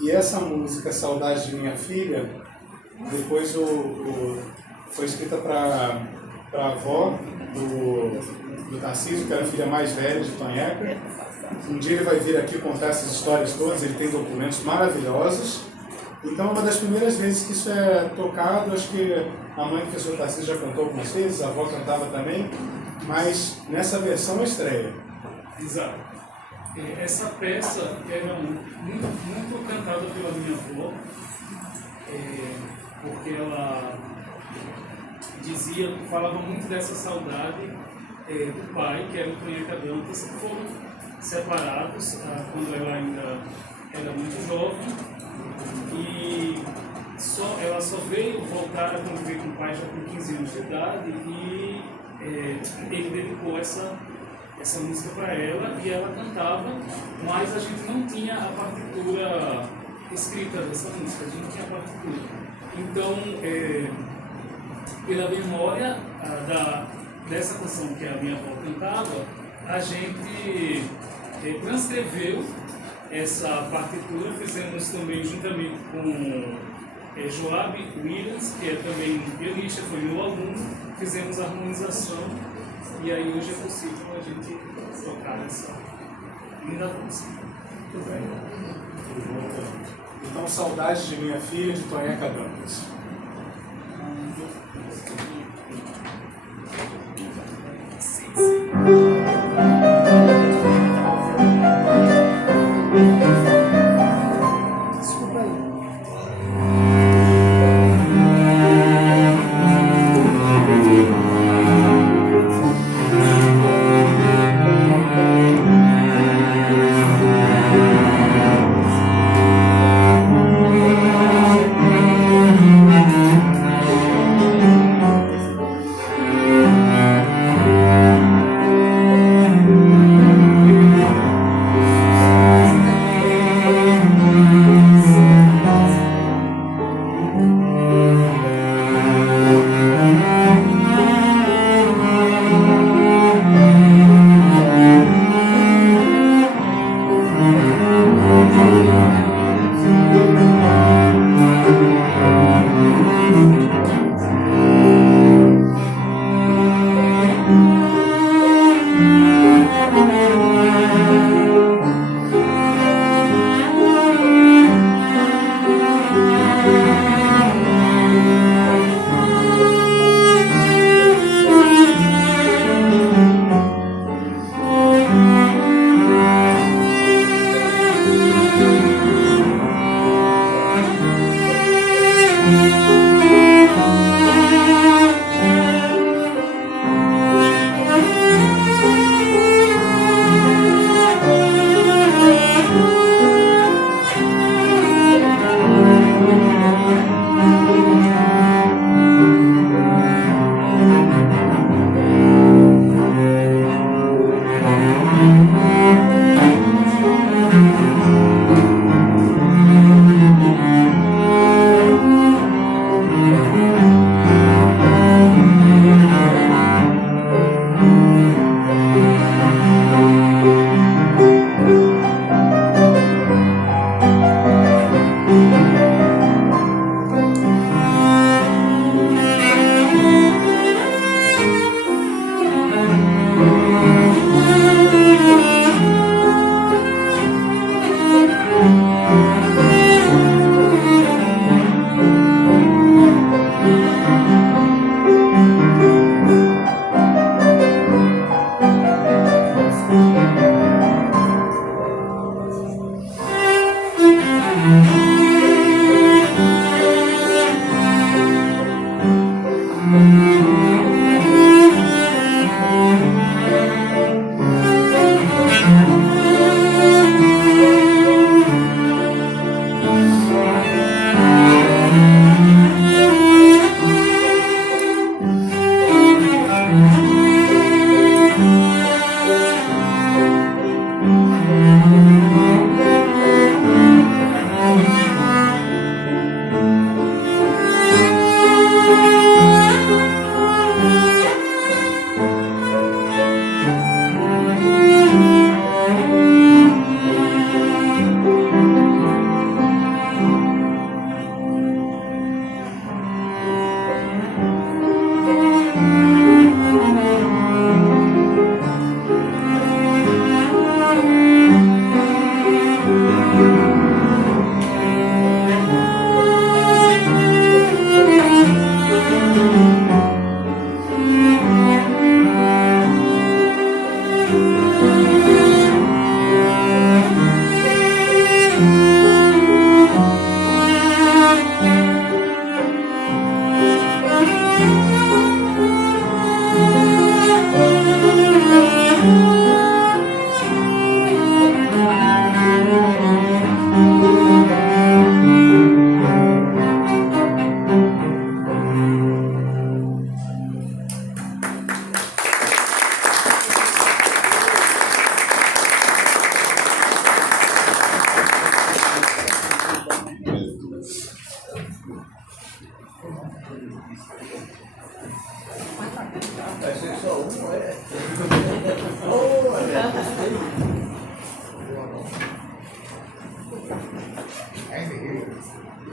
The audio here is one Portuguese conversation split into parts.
E essa música, Saudade de Minha Filha, depois foi escrita para a avó do Tarcísio, que era a filha mais velha de Tonheca. Um dia ele vai vir aqui contar essas histórias todas, ele tem documentos maravilhosos. Então é uma das primeiras vezes que isso é tocado. Acho que a mãe do professor Tarcísio já cantou algumas vezes, a avó cantava também, mas nessa versão é estreia. Exato. Essa peça era muito cantada pela minha avó, porque ela falava muito dessa saudade do pai, que era o Tonheca Dantas, que foram separados quando ela ainda era muito jovem, e ela só veio voltar a conviver com o pai já com 15 anos de idade, e ele dedicou essa música para ela, e ela cantava, mas a gente não tinha a partitura escrita dessa música, a gente não tinha a partitura. Então, pela memória dessa canção que a minha avó cantava, a gente transcreveu essa partitura, fizemos também juntamente com Joab Williams, que é também pianista, foi meu aluno, fizemos a harmonização, e aí hoje é possível a gente tocar essa linda música. Muito bem. Então, Saudade de Minha Filha, de Tonheca Dantas.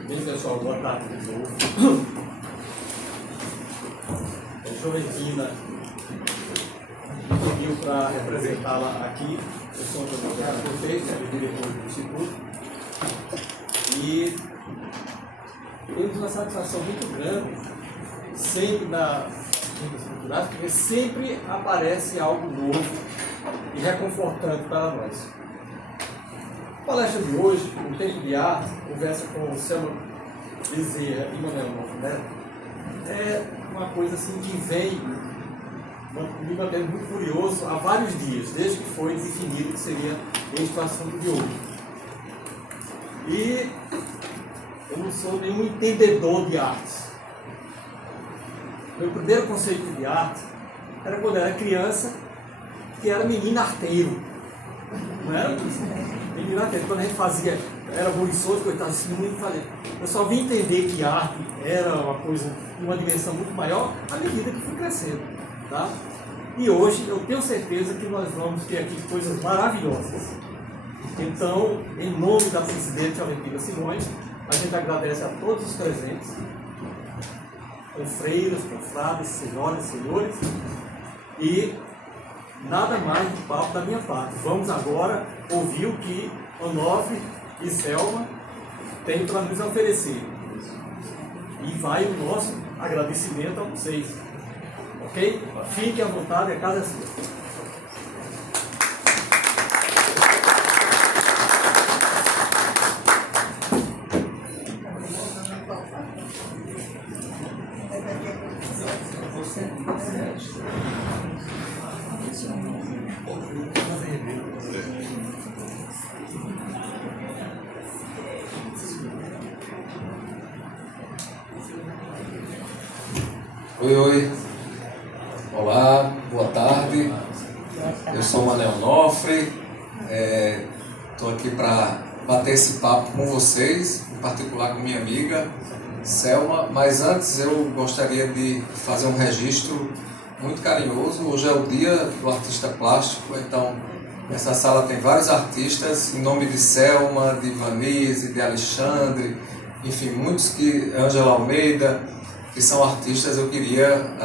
Bem, pessoal, boa tarde de novo. A Joventina me pediu para representá-la aqui. Eu sou o Antônio Cortez, diretor do Instituto. E temos uma satisfação muito grande, sempre na Juntas Culturais, porque sempre aparece algo novo e reconfortante para nós. A palestra de hoje, o Tempo de Arte, conversa com o Selma Bezerra e Manuel Neto, é uma coisa assim que vem me mantendo muito curioso há vários dias, desde que foi definido que seria este o assunto de hoje. E eu não sou nenhum entendedor de artes. Meu primeiro conceito de arte era quando eu era criança, que era menino arteiro. Não era? Menino arteiro. Quando a gente fazia, era buriçoso, coitado, assim, muito fazer. Eu só vim entender que arte era uma coisa, uma dimensão muito maior, à medida que fui crescendo. Tá? E hoje eu tenho certeza que nós vamos ter aqui coisas maravilhosas. Então, em nome da presidente Valentina Simões, a gente agradece a todos os presentes, confreiras, confrades, senhoras e senhores, e nada mais de papo da minha parte. Vamos agora ouvir o que Onofre e Selma têm para nos oferecer. E vai o nosso agradecimento a vocês. Ok? Fiquem à vontade, a casa é sua. Oi. Olá, boa tarde. Eu sou o Manuel Onofre. Estou aqui para bater esse papo com vocês, em particular com minha amiga Selma. Mas antes eu gostaria de fazer um registro muito carinhoso. Hoje é o dia do artista plástico, então nessa sala tem vários artistas, em nome de Selma, de Ivanise, de Alexandre, enfim, muitos que... Ângela Almeida, que são artistas. Eu queria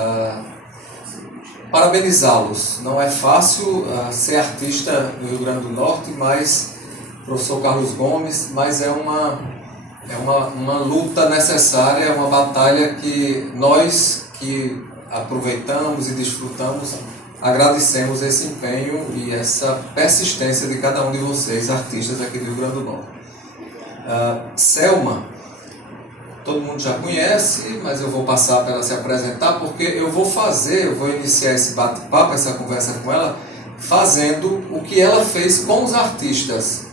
parabenizá-los. Não é fácil ser artista no Rio Grande do Norte, mas professor Carlos Gomes, mas é uma luta necessária, é uma batalha que nós que aproveitamos e desfrutamos, agradecemos esse empenho e essa persistência de cada um de vocês, artistas aqui do Rio Grande do Norte. Selma, todo mundo já conhece, mas eu vou passar para ela se apresentar, porque eu vou iniciar esse bate-papo, essa conversa com ela, fazendo o que ela fez com os artistas.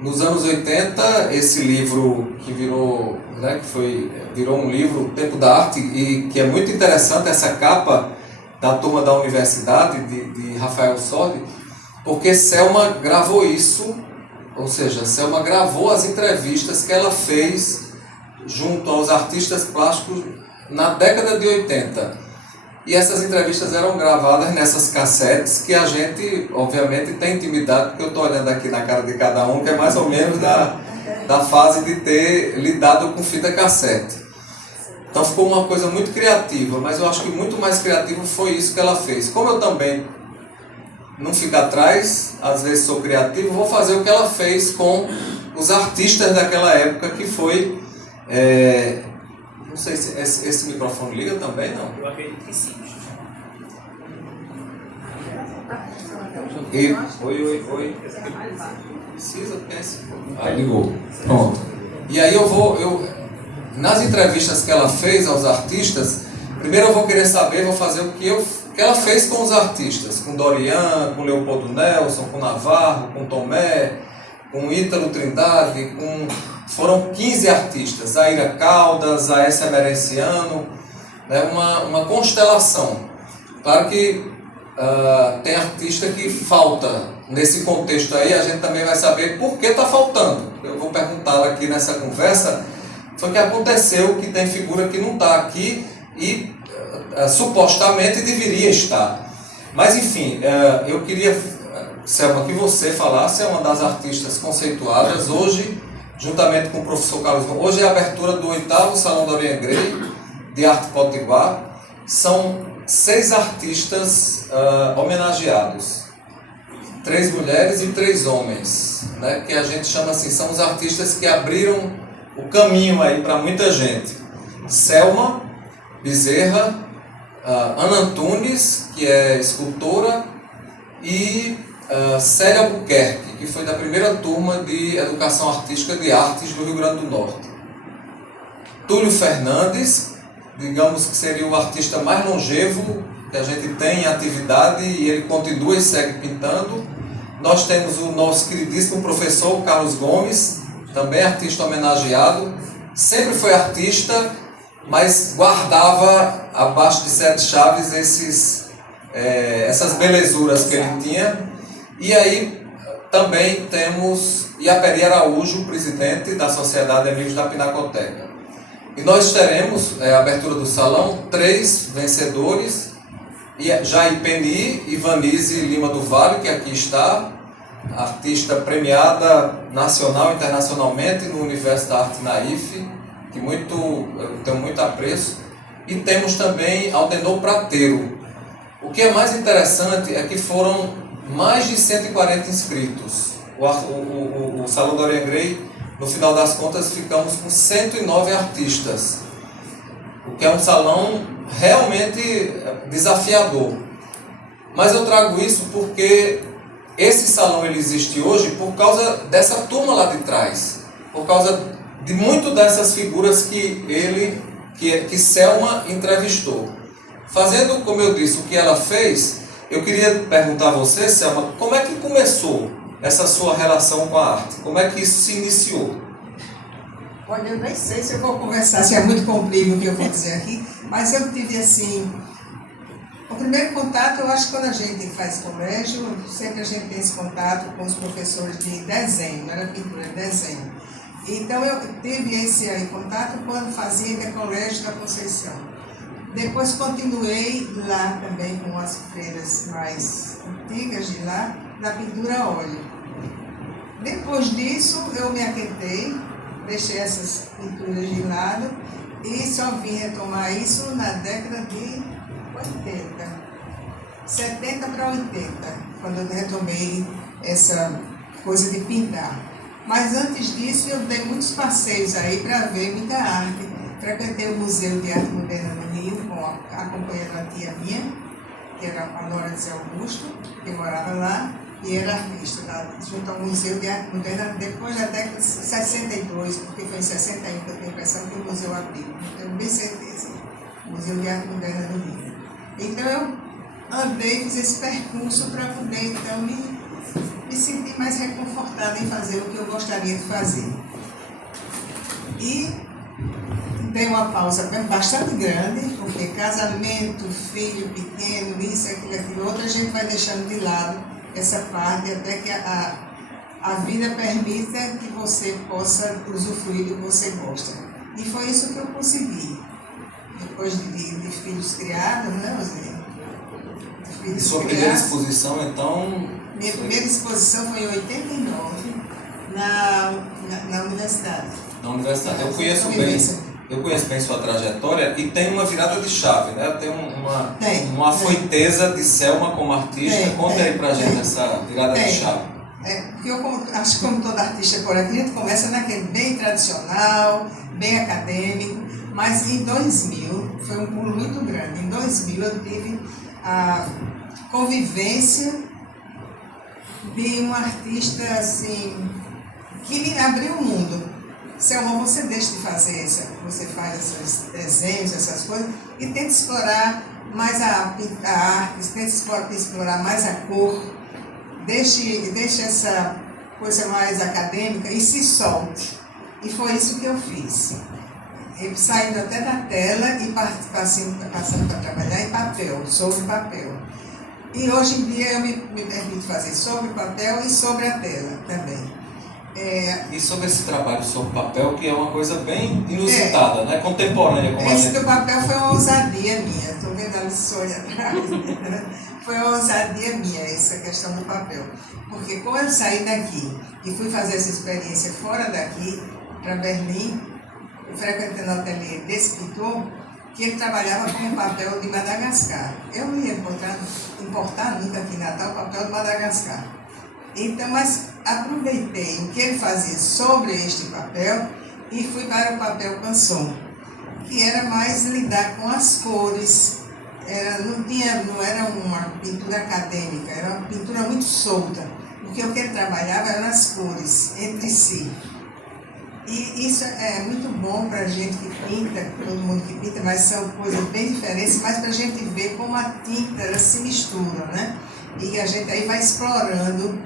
Nos anos 80, esse livro que virou, né, virou um livro, O Tempo da Arte, e que é muito interessante essa capa da turma da universidade, de Rafael Sordi, porque Selma gravou isso, ou seja, Selma gravou as entrevistas que ela fez junto aos artistas plásticos na década de 80. E essas entrevistas eram gravadas nessas cassetes que a gente, obviamente, tem intimidade, porque eu estou olhando aqui na cara de cada um, que é mais ou menos da fase de ter lidado com fita cassete. Então ficou uma coisa muito criativa, mas eu acho que muito mais criativo foi isso que ela fez. Como eu também não fico atrás, às vezes sou criativo, vou fazer o que ela fez com os artistas daquela época, que foi... não sei se esse microfone liga também, não? Eu acredito que sim. Oi. Precisa, pensa. Ligou. Pronto. E aí nas entrevistas que ela fez aos artistas, primeiro eu vou querer saber, vou fazer o que ela fez com os artistas, com Dorian, com Leopoldo Nelson, com Navarro, com Tomé, com Ítalo Trindade, foram 15 artistas, Aira Caldas, Aécia Merenciano, né, uma constelação. Claro que tem artista que falta nesse contexto aí, a gente também vai saber por que está faltando. Eu vou perguntar aqui nessa conversa, foi que aconteceu que tem figura que não está aqui e supostamente deveria estar. Mas enfim, eu queria, Selma, que você falasse, é uma das artistas conceituadas, hoje juntamente com o professor Carlos Gomes. Hoje é a abertura do 8º Salão Dorian Gray de Arte Potiguar. São 6 artistas homenageados, 3 mulheres e 3 homens, né? Que a gente chama assim, são os artistas que abriram o caminho aí para muita gente. Selma Bezerra, Ana Antunes, que é escultora, e Célia Albuquerque, que foi da primeira turma de Educação Artística de Artes do Rio Grande do Norte. Túlio Fernandes, digamos que seria o artista mais longevo que a gente tem em atividade, e ele continua e segue pintando. Nós temos o nosso queridíssimo professor Carlos Gomes, também artista homenageado. Sempre foi artista, mas guardava abaixo de 7 chaves essas belezuras que ele tinha. E aí também temos Iaperi Araújo, presidente da Sociedade Amigos da Pinacoteca. E nós teremos, a abertura do salão, 3 vencedores: Jair Peni, Ivanise Lima do Vale, que aqui está, artista premiada nacional e internacionalmente no universo da arte naif, que eu tenho muito apreço. E temos também Aldenor Prateiro. O que é mais interessante é que foram mais de 140 inscritos. O Salão Dorian Gray, no final das contas, ficamos com 109 artistas, o que é um salão realmente desafiador. Mas eu trago isso porque esse salão ele existe hoje por causa dessa turma lá de trás, por causa de muito dessas figuras que Selma entrevistou. Fazendo, como eu disse, o que ela fez, eu queria perguntar a você, Selma, como é que começou essa sua relação com a arte? Como é que isso se iniciou? Olha, eu nem sei se eu vou conversar, se é muito comprido o que eu vou dizer aqui, mas eu tive assim... O primeiro contato, eu acho que quando a gente faz colégio, sempre a gente tem esse contato com os professores de desenho, não era pintura, era desenho. Então eu tive esse contato quando fazia no Colégio da Conceição. Depois continuei lá também com as freiras mais antigas de lá, da pintura a óleo. Depois disso eu me aquietei, deixei essas pinturas de lado e só vim retomar isso na década de 80, 70 para 80, quando eu retomei essa coisa de pintar. Mas antes disso eu dei muitos passeios aí para ver muita arte. Frequentei o Museu de Arte Moderna no Rio, acompanhando a tia minha, que era a Nora de Zé Augusto, que morava lá, e era artista, junto ao Museu de Arte Moderna, depois da década de 62, porque foi em 61 que eu tenho a impressão que o museu abriu, não tenho bem certeza, o Museu de Arte Moderna do Rio. Então eu andei, fiz esse percurso para poder então me sentir mais reconfortada em fazer o que eu gostaria de fazer. E dei uma pausa bastante grande, porque casamento, filho pequeno, isso, aquilo, outro, a gente vai deixando de lado essa parte até que a vida permita que você possa usufruir do que você gosta. E foi isso que eu consegui. Depois de filhos criados, né, José? E sua primeira exposição, então? Minha primeira exposição foi em 89, na universidade. Na universidade. Eu conheço bem sua trajetória e tem uma virada de chave, né? Tem uma afoiteza de Selma como artista. Conta aí pra gente essa virada de chave. Porque eu acho que como toda artista por aqui, a gente começa naquele bem tradicional, bem acadêmico, mas em 2000, foi um pulo muito grande, em 2000 eu tive a convivência de um artista assim, que me abriu o mundo. Selma, você deixa de fazer isso, você faz esses desenhos, essas coisas, e tenta explorar mais a arte, tenta explorar mais a cor, deixe essa coisa mais acadêmica e se solte. E foi isso que eu fiz. Eu saindo até da tela e passando para trabalhar em papel, sobre papel. E hoje em dia eu me permito fazer sobre papel e sobre a tela também. E sobre esse trabalho sobre papel, que é uma coisa bem inusitada, né? Contemporânea. Como esse do papel foi uma ousadia minha, estou vendo a lições atrás. foi uma ousadia minha essa questão do papel. Porque quando eu saí daqui e fui fazer essa experiência fora daqui, para Berlim, frequentando o ateliê desse pintor, que ele trabalhava com o papel de Madagascar. Eu não ia importar nunca aqui em Natal o papel de Madagascar. Então, mas aproveitei o que ele fazia sobre este papel e fui para o papel canson, que era mais lidar com as cores. Não era uma pintura acadêmica, era uma pintura muito solta, porque o que ele trabalhava eram as cores entre si. E isso é muito bom para a gente que pinta, todo mundo que pinta, mas são coisas bem diferentes, mas para a gente ver como a tinta ela se mistura, né? E a gente aí vai explorando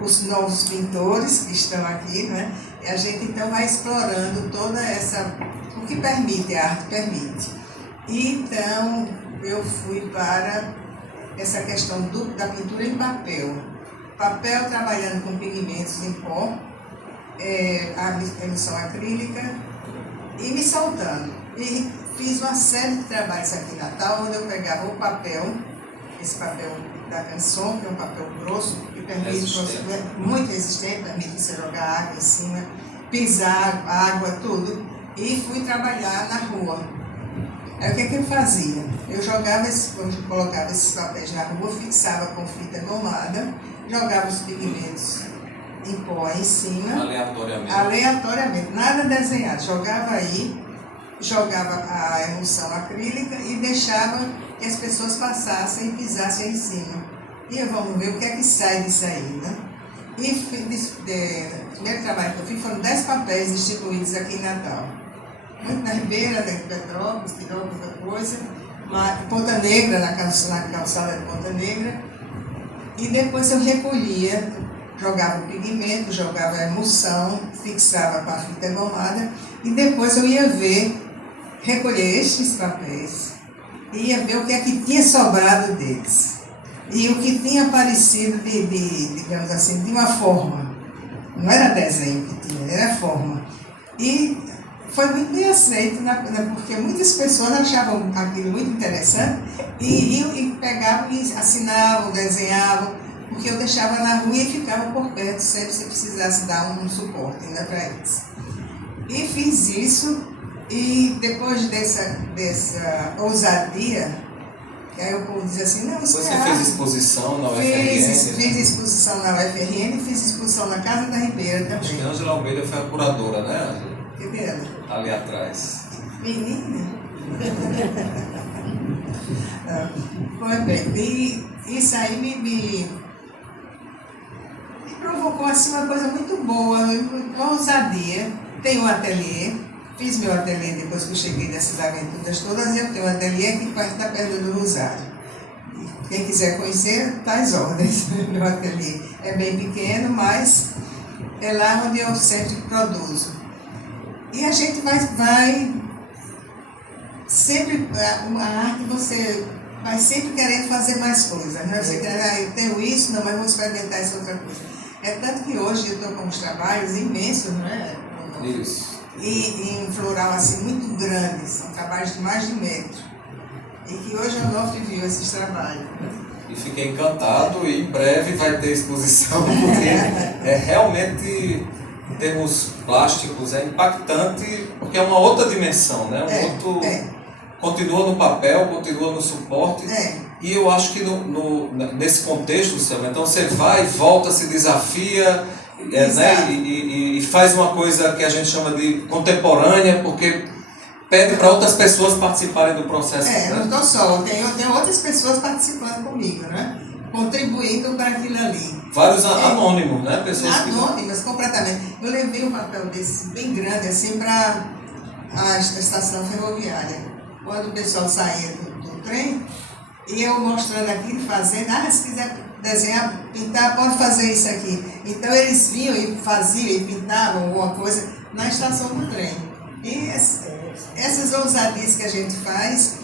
os novos pintores que estão aqui, né? E a gente então vai explorando toda essa, o que permite, a arte permite. E então eu fui para essa questão da pintura em papel. Papel trabalhando com pigmentos em pó, a emissão acrílica e me soltando. E fiz uma série de trabalhos aqui em Natal, onde eu pegava o papel, esse papel da canson, que é um papel grosso, que permite, muito resistente, permite você jogar água em cima, pisar, água, tudo, e fui trabalhar na rua. Aí o que eu fazia? Eu colocava esses papéis na rua, fixava com fita gomada, jogava os pigmentos em pó em cima. Aleatoriamente, nada desenhado. Jogava aí, jogava a emulsão acrílica e deixava que as pessoas passassem e pisassem em cima. E vamos ver o que é que sai disso aí, né? E o primeiro trabalho que eu fiz foram 10 papéis distribuídos aqui em Natal. Muito na Ribeira, dentro de Petrópolis, tirou muita coisa. Ponta Negra, na calçada de Ponta Negra. E depois eu recolhia, jogava o pigmento, jogava a emulsão, fixava com a fita gomada. E depois eu ia recolher estes papéis. E ia ver o que é que tinha sobrado deles. E o que tinha aparecido digamos assim, de uma forma. Não era desenho que tinha, era forma. E foi muito bem aceito, porque muitas pessoas achavam aquilo muito interessante e iam e pegavam e assinavam, desenhavam, porque eu deixava na rua e ficava por perto sempre se precisasse dar um suporte ainda para eles. E fiz isso, e depois dessa ousadia, que aí o povo dizia assim, não, isso Você é fez arte. exposição na UFRN? Fiz exposição na UFRN e fiz exposição na Casa da Ribeira Acho que também. a Ângela Almeida foi a curadora, né, Ângela? Que dela? Ali atrás. Menina. Foi bem. E isso aí me provocou assim, uma coisa muito boa, uma ousadia. Tenho um ateliê, fiz meu ateliê depois que eu cheguei dessas aventuras todas, eu tenho um ateliê aqui da Pedra do Rosário. Quem quiser conhecer, está às ordens. Meu ateliê é bem pequeno, mas é lá onde eu sempre produzo. E a gente vai sempre, a arte você vai sempre querendo fazer mais coisas, né? Você quer, eu tenho isso, não, mas vou experimentar essa outra coisa. É tanto que hoje eu estou com uns trabalhos imensos, não é? Isso. E em floral assim, muito grandes, são trabalhos de mais de 1 metro. E que hoje eu não viu esses trabalhos. E fiquei encantado e em breve vai ter exposição, porque é realmente, em termos plásticos, é impactante, porque é uma outra dimensão, né? Continua no papel, continua no suporte. E eu acho que nesse contexto, Selma, então você vai, volta, se desafia, né? E faz uma coisa que a gente chama de contemporânea, porque pede para outras pessoas participarem do processo. Eu não estou só, eu tenho outras pessoas participando comigo, né? Contribuindo para aquilo ali. Vários anônimos, né? Pessoas anônimas, completamente. Eu levei um papel desse bem grande assim para a estação ferroviária. Quando o pessoal saía do trem, e eu mostrando aquilo, fazendo, se quiser desenhar, pintar, pode fazer isso aqui. Então eles vinham e faziam e pintavam alguma coisa na estação do trem. E essas ousadias que a gente faz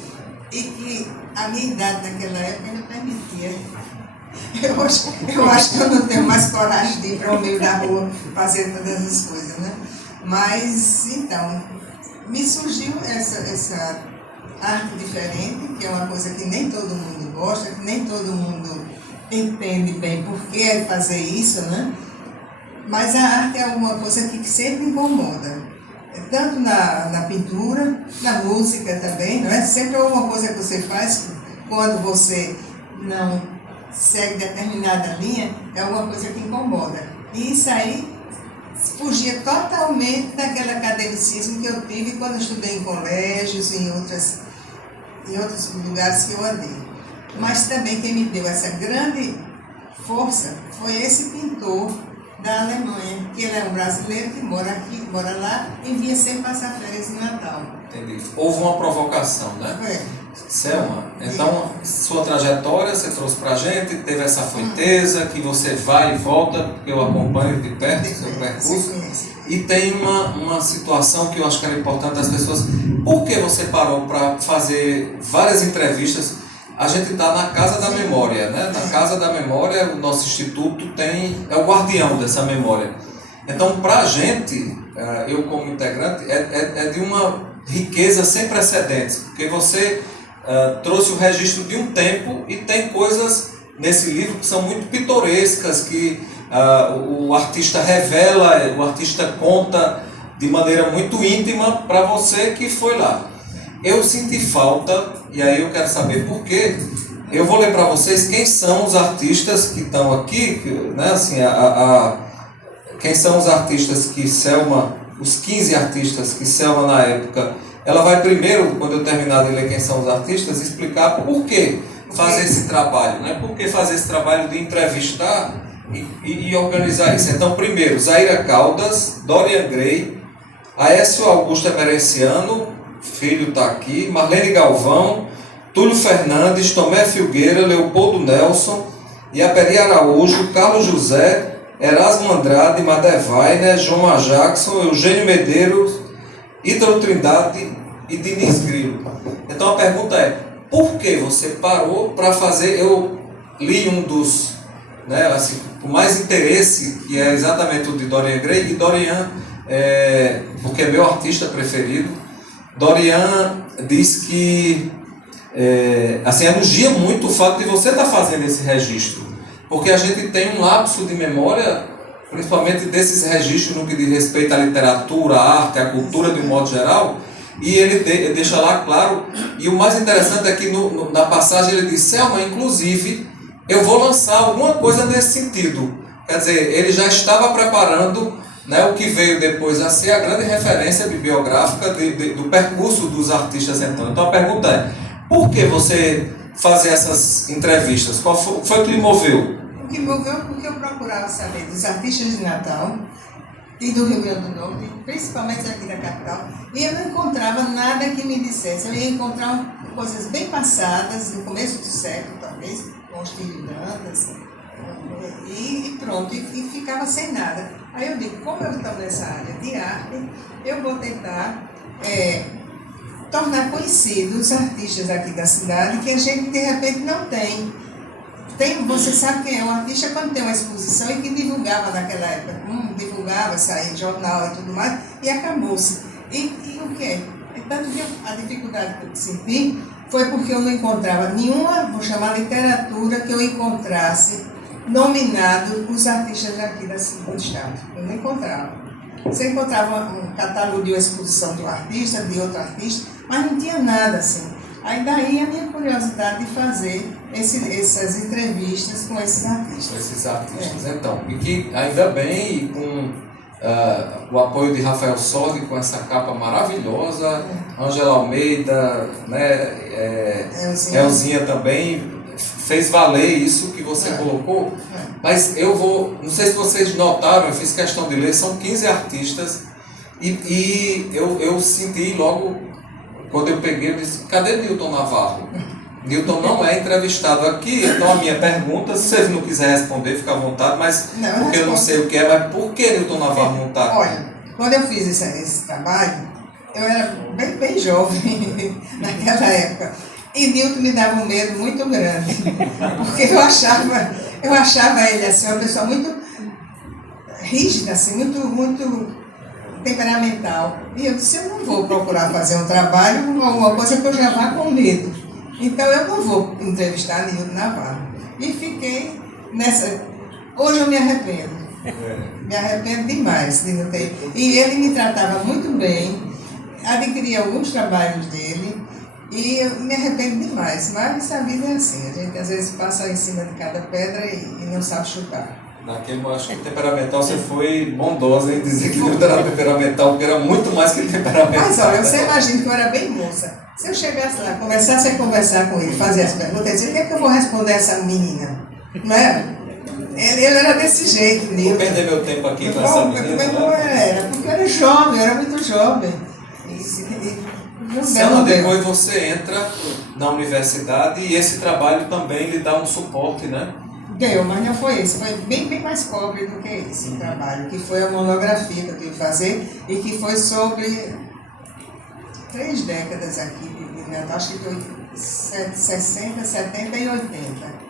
e que a minha idade naquela época ainda permitia. Eu acho que eu não tenho mais coragem de ir para o meio da rua fazer todas essas coisas, né? Mas, então, me surgiu arte diferente, que é uma coisa que nem todo mundo gosta, que nem todo mundo entende bem por que fazer isso, né? Mas a arte é uma coisa que sempre incomoda, tanto na pintura, na música também, não é? Sempre uma coisa que você faz quando você não segue determinada linha, é uma coisa que incomoda. E isso aí fugia totalmente daquele academicismo que eu tive quando eu estudei em colégios, em outros lugares que eu andei. Mas também quem me deu essa grande força foi esse pintor da Alemanha, que ele é um brasileiro que mora aqui, mora lá e vinha sempre passar férias no Natal. Entendi. Houve uma provocação, né? É. Selma, então sua trajetória você trouxe pra gente, teve essa fluidez que você vai e volta, porque eu acompanho de perto o seu percurso. E tem uma situação que eu acho que era importante as pessoas. Por que você parou para fazer várias entrevistas? A gente está na Casa da Memória, né? Na Casa da Memória, o nosso instituto é o guardião dessa memória. Então, para a gente, eu como integrante, é de uma riqueza sem precedentes, porque você trouxe o registro de um tempo e tem coisas nesse livro que são muito pitorescas, que o artista revela, o artista conta de maneira muito íntima para você que foi lá. Eu senti falta, e aí eu quero saber por quê. Eu vou ler para vocês quem são os artistas que estão aqui, né? Assim, quem são os artistas que Selma, os 15 artistas que Selma na época, ela vai primeiro, quando eu terminar de ler quem são os artistas, explicar por que fazer esse trabalho, né? Por que fazer esse trabalho de entrevistar e organizar isso. Então, primeiro, Zaira Caldas, Dorian Gray, Aécio Augusto Emerenciano, filho está aqui, Marlene Galvão, Túlio Fernandes, Tomé Filgueira, Leopoldo Nelson, Iaperi Araújo, Carlos José, Erasmo Andrade, Madevainer, João Jackson, Eugênio Medeiros, Ítalo Trindade e Diniz Grilo. Então a pergunta é, por que você parou para fazer? Eu li um dos, né, assim, com mais interesse, que é exatamente o de Dorian Gray, e Dorian, porque é meu artista preferido, Dorian diz que assim, elogia muito o fato de você estar fazendo esse registro, porque a gente tem um lapso de memória, principalmente desses registros no que diz respeito à literatura, à arte, à cultura de um modo geral, e ele deixa lá claro, e o mais interessante é que na passagem ele diz, Selma, inclusive, eu vou lançar alguma coisa nesse sentido. Quer dizer, ele já estava preparando, né, o que veio depois a ser a grande referência bibliográfica do percurso dos artistas então. Então a pergunta é, por que você fazer essas entrevistas? Qual foi o que lhe moveu? O que me moveu porque eu procurava saber dos artistas de Natal e do Rio Grande do Norte, principalmente aqui da capital, e eu não encontrava nada que me dissesse. Eu ia encontrar coisas bem passadas, no começo do século, talvez, com os Tílio Dantas, e pronto, e ficava sem nada. Aí eu digo, como eu estou nessa área de arte, eu vou tentar tornar conhecidos os artistas aqui da cidade, que a gente de repente não tem. Você sabe quem é um artista quando tem uma exposição e que divulgava naquela época. Divulgava, saía em jornal e tudo mais, e acabou-se. E o quê? Tanto que a dificuldade que eu senti foi porque eu não encontrava nenhuma, vou chamar literatura, que eu encontrasse nominado os artistas daqui do estado. Eu não encontrava. Você encontrava um catálogo de uma exposição de um artista, de outro artista, mas não tinha nada assim. Aí daí a minha curiosidade de fazer essas entrevistas com esses artistas. Com esses artistas, então. E que ainda bem, e com o apoio de Rafael Sordi, com essa capa maravilhosa, Ângela Almeida, né, Elzinha também, fez valer isso que você colocou. Mas eu vou, não sei se vocês notaram, eu fiz questão de ler, são 15 artistas, e eu senti logo, quando eu peguei, eu disse, cadê Newton Navarro? Newton não é entrevistado aqui, então a minha pergunta, se você não quiser responder, fica à vontade, mas não, porque eu não sei o que é, mas por que Newton Navarro não está aqui? Olha, quando eu fiz esse trabalho, eu era bem jovem naquela época, e Newton me dava um medo muito grande, porque eu achava ele assim, uma pessoa muito rígida, assim, muito temperamental. E eu disse, eu não vou procurar fazer um trabalho, alguma coisa que eu já vá com medo. Então eu não vou entrevistar Nildo Navarro. E fiquei nessa... Hoje eu me arrependo. Me arrependo demais de não ter... E ele me tratava muito bem, adquiri alguns trabalhos dele, e eu me arrependo demais. Mas a vida é assim, a gente às vezes passa em cima de cada pedra e não sabe chutar. Naquele, eu acho que temperamental você foi bondosa em dizer que não era temperamental, porque era muito mais que temperamental. Mas olha, você imagina que eu era bem moça. Se eu chegasse lá, começasse a conversar com ele, fazer as perguntas, eu dizia, o que é que eu vou responder a essa menina? Não é? Ele era desse jeito, Vou Nildo. perder meu tempo aqui com essa menina. Não era, porque eu era jovem, eu era muito jovem. Selma, depois você entra na universidade e esse trabalho também lhe dá um suporte, né? Deu, mas não foi esse, foi bem mais pobre do que esse trabalho, que foi a monografia que eu tive que fazer e que foi sobre 3 décadas aqui, acho que foi 60, 70 e 80.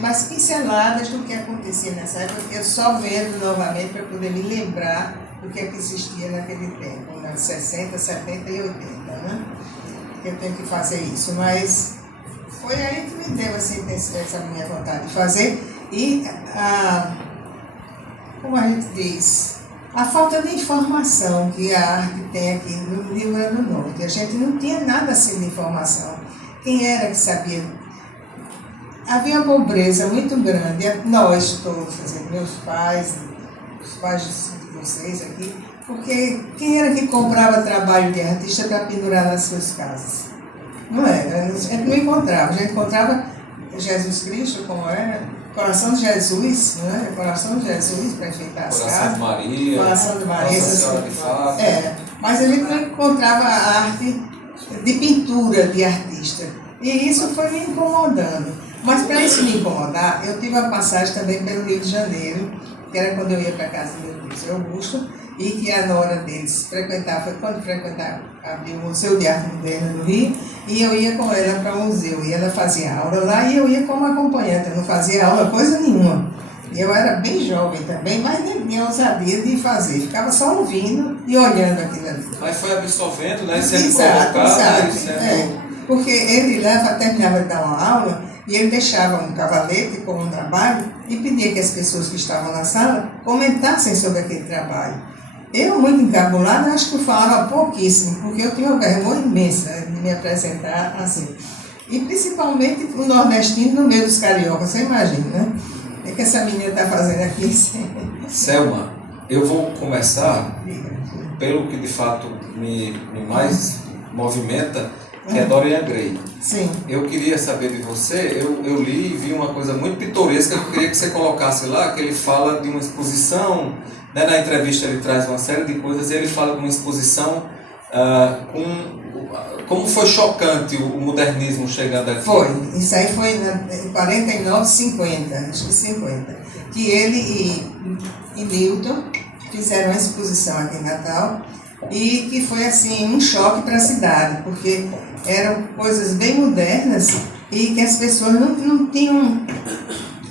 Mas pinceladas do que acontecia nessa época, eu só vendo novamente para poder me lembrar do que existia naquele tempo, né? 60, 70 e 80, né? Eu tenho que fazer isso, mas foi aí que me deu assim, essa minha vontade de fazer. E, como a gente diz, a falta de informação que a arte tem aqui no Rio Grande do Norte. A gente não tinha nada assim de informação. Quem era que sabia? Havia uma pobreza muito grande. Nós todos, meus pais, os pais de vocês aqui, porque quem era que comprava trabalho de artista para pendurar nas suas casas? Não era, a gente não encontrava. A gente encontrava Jesus Cristo, como era, Coração de Jesus, né? Coração de Jesus para enfeitar as casas. Coração de Maria, Coração de Maria, Nossa Senhora de Fátima. Mas a gente não encontrava a arte de pintura de artista. E isso foi me incomodando. Mas para isso me incomodar, eu tive uma passagem também pelo Rio de Janeiro, que era quando eu ia para a casa do meu tio Augusto, e que a nora deles frequentava, foi quando frequentava, abriu o Museu de Arte Moderna no Rio, e eu ia com ela para o museu, e ela fazia aula lá, e eu ia como acompanhante, eu não fazia aula coisa nenhuma. Eu era bem jovem também, mas nem tinha ousadia de fazer, ficava só ouvindo e olhando aquilo ali. Mas foi absorvendo, né? Sendo Exato, provocado, exato. Porque ele lá terminava de dar uma aula, e ele deixava um cavalete com um trabalho e pedia que as pessoas que estavam na sala comentassem sobre aquele trabalho. Eu, muito encabulada, acho que eu falava pouquíssimo, porque eu tinha uma vergonha imensa de me apresentar assim. E principalmente o nordestino no meio dos cariocas, você imagina, né? O que essa menina está fazendo aqui? Selma, eu vou começar pelo que de fato me mais movimenta, que é Dorian Gray. Sim. Eu queria saber de você, eu li e vi uma coisa muito pitoresca, eu queria que você colocasse lá, que ele fala de uma exposição, né, na entrevista ele traz uma série de coisas, e ele fala de uma exposição como foi chocante o modernismo chegando aqui. Foi, isso aí foi em 49, 50, acho que 50, que ele e Milton fizeram uma exposição aqui em Natal, e que foi assim um choque para a cidade, porque eram coisas bem modernas e que as pessoas não tinham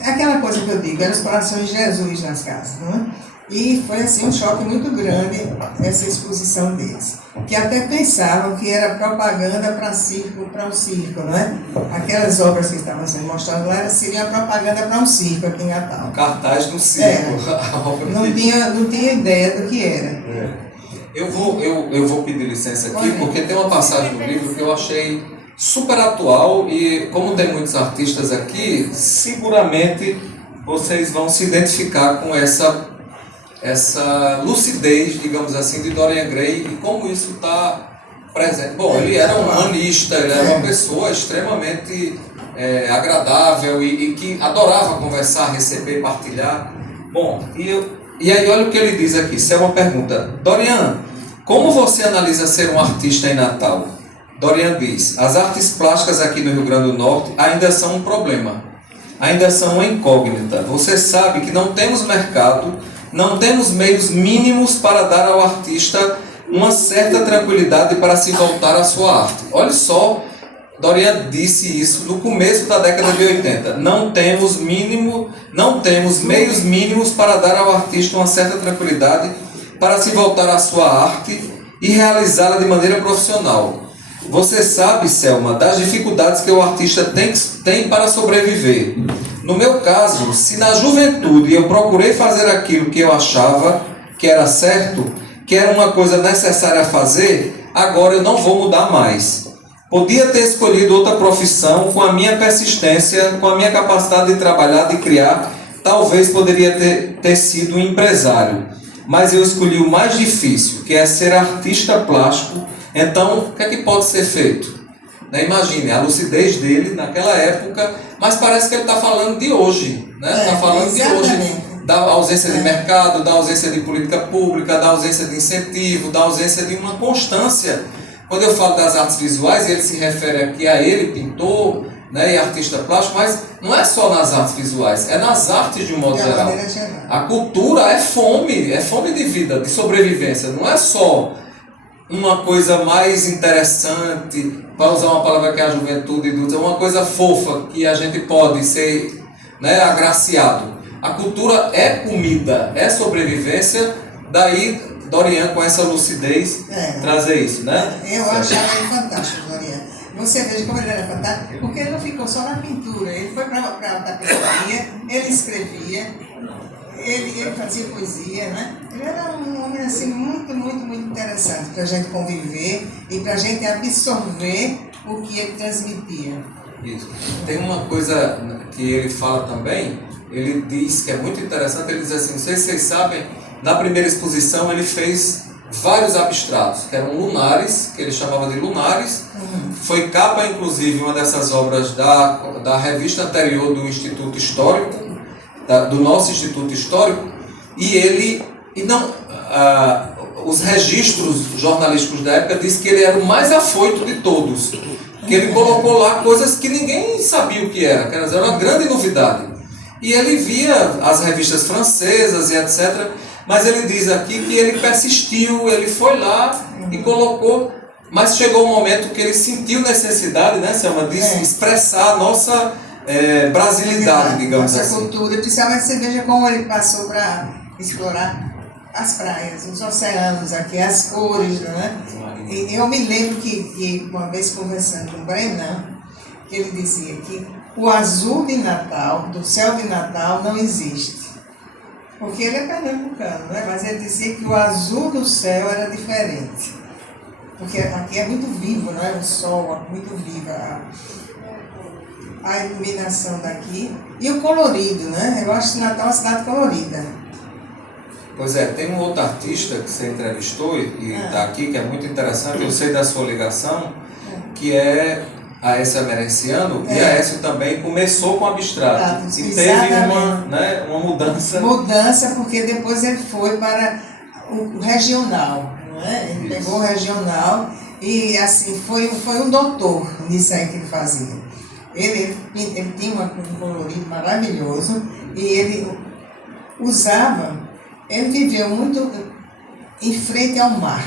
aquela coisa que eu digo, eram os corações de Jesus nas casas, não é? E foi assim um choque muito grande essa exposição deles, que até pensavam que era propaganda para o circo, não é? Aquelas obras que estavam sendo mostradas lá seria propaganda para um circo aqui em Natal. Cartaz do circo. Não tinha ideia do que era. Eu vou pedir licença aqui, porque tem uma passagem do livro que eu achei super atual e, como tem muitos artistas aqui, seguramente vocês vão se identificar com essa lucidez, digamos assim, de Dorian Gray e como isso está presente. Bom, ele era um humanista, ele era uma pessoa extremamente agradável e que adorava conversar, receber, partilhar. Bom, e aí olha o que ele diz aqui, isso é uma pergunta. Dorian, como você analisa ser um artista em Natal? Dorian diz, as artes plásticas aqui no Rio Grande do Norte ainda são um problema, ainda são uma incógnita. Você sabe que não temos mercado, não temos meios mínimos para dar ao artista uma certa tranquilidade para se voltar à sua arte. Olha só, Dorian disse isso no começo da década de 80. Não temos meios mínimos para dar ao artista uma certa tranquilidade para se voltar à sua arte e realizá-la de maneira profissional. Você sabe, Selma, das dificuldades que o artista tem para sobreviver. No meu caso, se na juventude eu procurei fazer aquilo que eu achava que era certo, que era uma coisa necessária a fazer, agora eu não vou mudar mais. Podia ter escolhido outra profissão com a minha persistência, com a minha capacidade de trabalhar, de criar, talvez poderia ter sido um empresário. Mas eu escolhi o mais difícil, que é ser artista plástico. Então, o que é que pode ser feito? Imagine a lucidez dele naquela época, mas parece que ele está falando de hoje. Está falando de hoje, da ausência de mercado, da ausência de política pública, da ausência de incentivo, da ausência de uma constância. Quando eu falo das artes visuais, ele se refere aqui a ele, pintor, e artista plástico, mas não é só nas artes visuais, é nas artes de um modo geral. A cultura é fome de vida, de sobrevivência, não é só uma coisa mais interessante, para usar uma palavra que a juventude usa, uma coisa fofa que a gente pode ser agraciado. A cultura é comida, é sobrevivência, daí Dorian com essa lucidez trazer isso, né? Eu achava ele fantástico, Dorian. Você veja como ele era fantástico, porque ele não ficou só na pintura, ele foi para a tapeçaria, ele escrevia, ele fazia poesia, né? Ele era um homem assim muito, muito, muito interessante para a gente conviver e para a gente absorver o que ele transmitia. Isso. Tem uma coisa que ele fala também, ele diz que é muito interessante, ele diz assim, não sei se vocês sabem, na primeira exposição ele fez vários abstratos, que eram lunares, que ele chamava de lunares. Foi capa, inclusive, uma dessas obras da revista anterior do Instituto Histórico, do nosso Instituto Histórico, os registros jornalísticos da época dizem que ele era o mais afoito de todos, que ele colocou lá coisas que ninguém sabia o que era, quer dizer, era uma grande novidade. E ele via as revistas francesas e etc., mas ele diz aqui que ele persistiu, ele foi lá e colocou, mas chegou um momento que ele sentiu necessidade, né, Selma, de expressar a nossa brasilidade, digamos assim. Nossa cultura, principalmente você veja como ele passou para explorar as praias, os oceanos aqui, as cores, né? E eu me lembro que uma vez conversando com o Brenan, que ele dizia que o azul de Natal, do céu de Natal, não existe. Porque ele é pernambucano, né? Mas ele dizia que o azul do céu era diferente. Porque aqui é muito vivo, não é? O sol é muito vivo, a iluminação daqui. E o colorido, né? Eu acho que Natal é uma cidade colorida. Pois é, tem um outro artista que você entrevistou e está aqui, que é muito interessante, eu sei da sua ligação, que é Aécio Emerenciano, e Aécio também começou com abstrato. E teve uma mudança. Mudança, porque depois ele foi para o regional, não é? Ele pegou o regional e assim, foi um doutor nisso aí que ele fazia. Ele tinha um colorido maravilhoso e ele viveu muito em frente ao mar.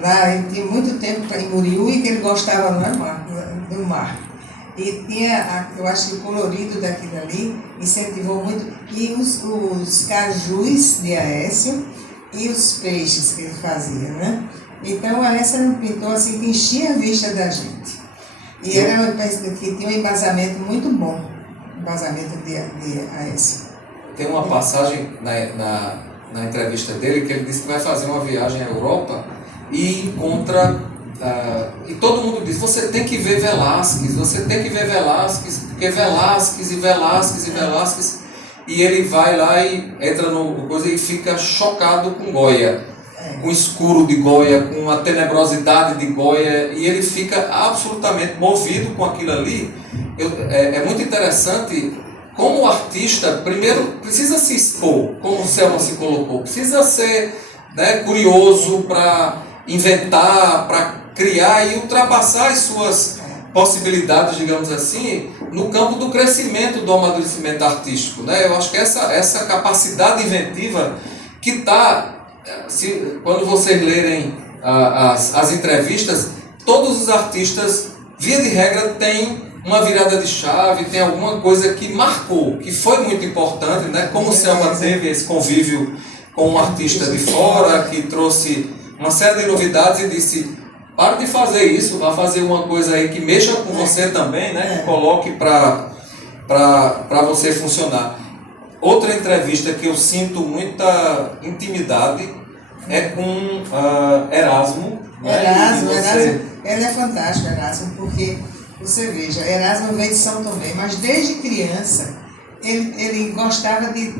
Lá ele tinha muito tempo em Muriú, que ele gostava do mar. E tinha, eu acho que o colorido daquilo ali incentivou muito. E os cajus de Aécio e os peixes que ele fazia, né? Então, Aécio era um pintor assim, que enchia a vista da gente. E era uma peça que tinha um embasamento muito bom, embasamento de Aécio. Tem uma passagem na entrevista dele que ele disse que vai fazer uma viagem à Europa e encontra, e todo mundo diz, você tem que ver Velázquez, porque Velázquez, e ele vai lá e entra no coisa e fica chocado com Goya, com o escuro de Goya, com a tenebrosidade de Goya, e ele fica absolutamente movido com aquilo ali. É muito interessante como o artista, primeiro, precisa se expor, como o Selma se colocou, precisa ser curioso para inventar, para criar e ultrapassar as suas possibilidades, digamos assim, no campo do crescimento, do amadurecimento artístico. Eu acho que essa capacidade inventiva que está, quando vocês lerem as entrevistas, todos os artistas, via de regra, têm uma virada de chave, tem alguma coisa que marcou, que foi muito importante, como o Selma teve esse convívio com um artista de fora que trouxe uma série de novidades e disse: pare de fazer isso, vá fazer uma coisa aí que mexa com você também, né? Que coloque para você funcionar. Outra entrevista que eu sinto muita intimidade é com Erasmo. Erasmo, Né? ele é fantástico, Erasmo, porque você veja, Erasmo veio de São Tomé, mas desde criança ele gostava de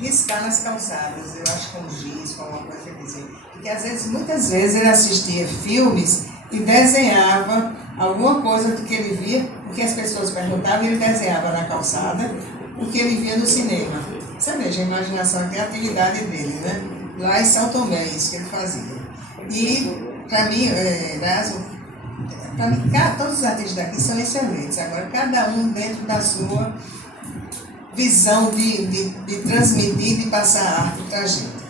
riscar nas calçadas, eu acho com giz, com alguma coisa que dizia. Porque às vezes, muitas vezes ele assistia filmes e desenhava alguma coisa do que ele via, porque as pessoas perguntavam e ele desenhava na calçada o que ele via no cinema. Você veja a imaginação, a criatividade dele, né? Lá em São Tomé, isso que ele fazia. E, para mim, Erasmo, todos os artistas daqui são excelentes. Agora, cada um dentro da sua visão de transmitir, de passar a arte para a gente.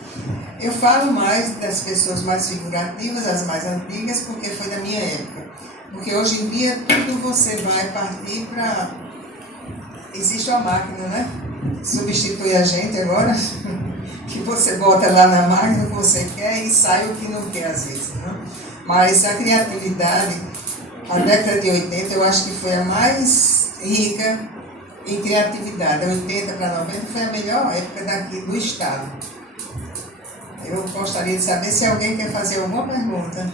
Eu falo mais das pessoas mais figurativas, as mais antigas, porque foi da minha época. Porque hoje em dia, tudo você vai partir para... Existe uma máquina, né? Substitui a gente agora, que você bota lá na máquina o que você quer e sai o que não quer às vezes, né? Mas a criatividade, a década de 80, eu acho que foi a mais rica em criatividade. 80 para 90 foi a melhor época daqui do estado. Eu gostaria de saber se alguém quer fazer alguma pergunta.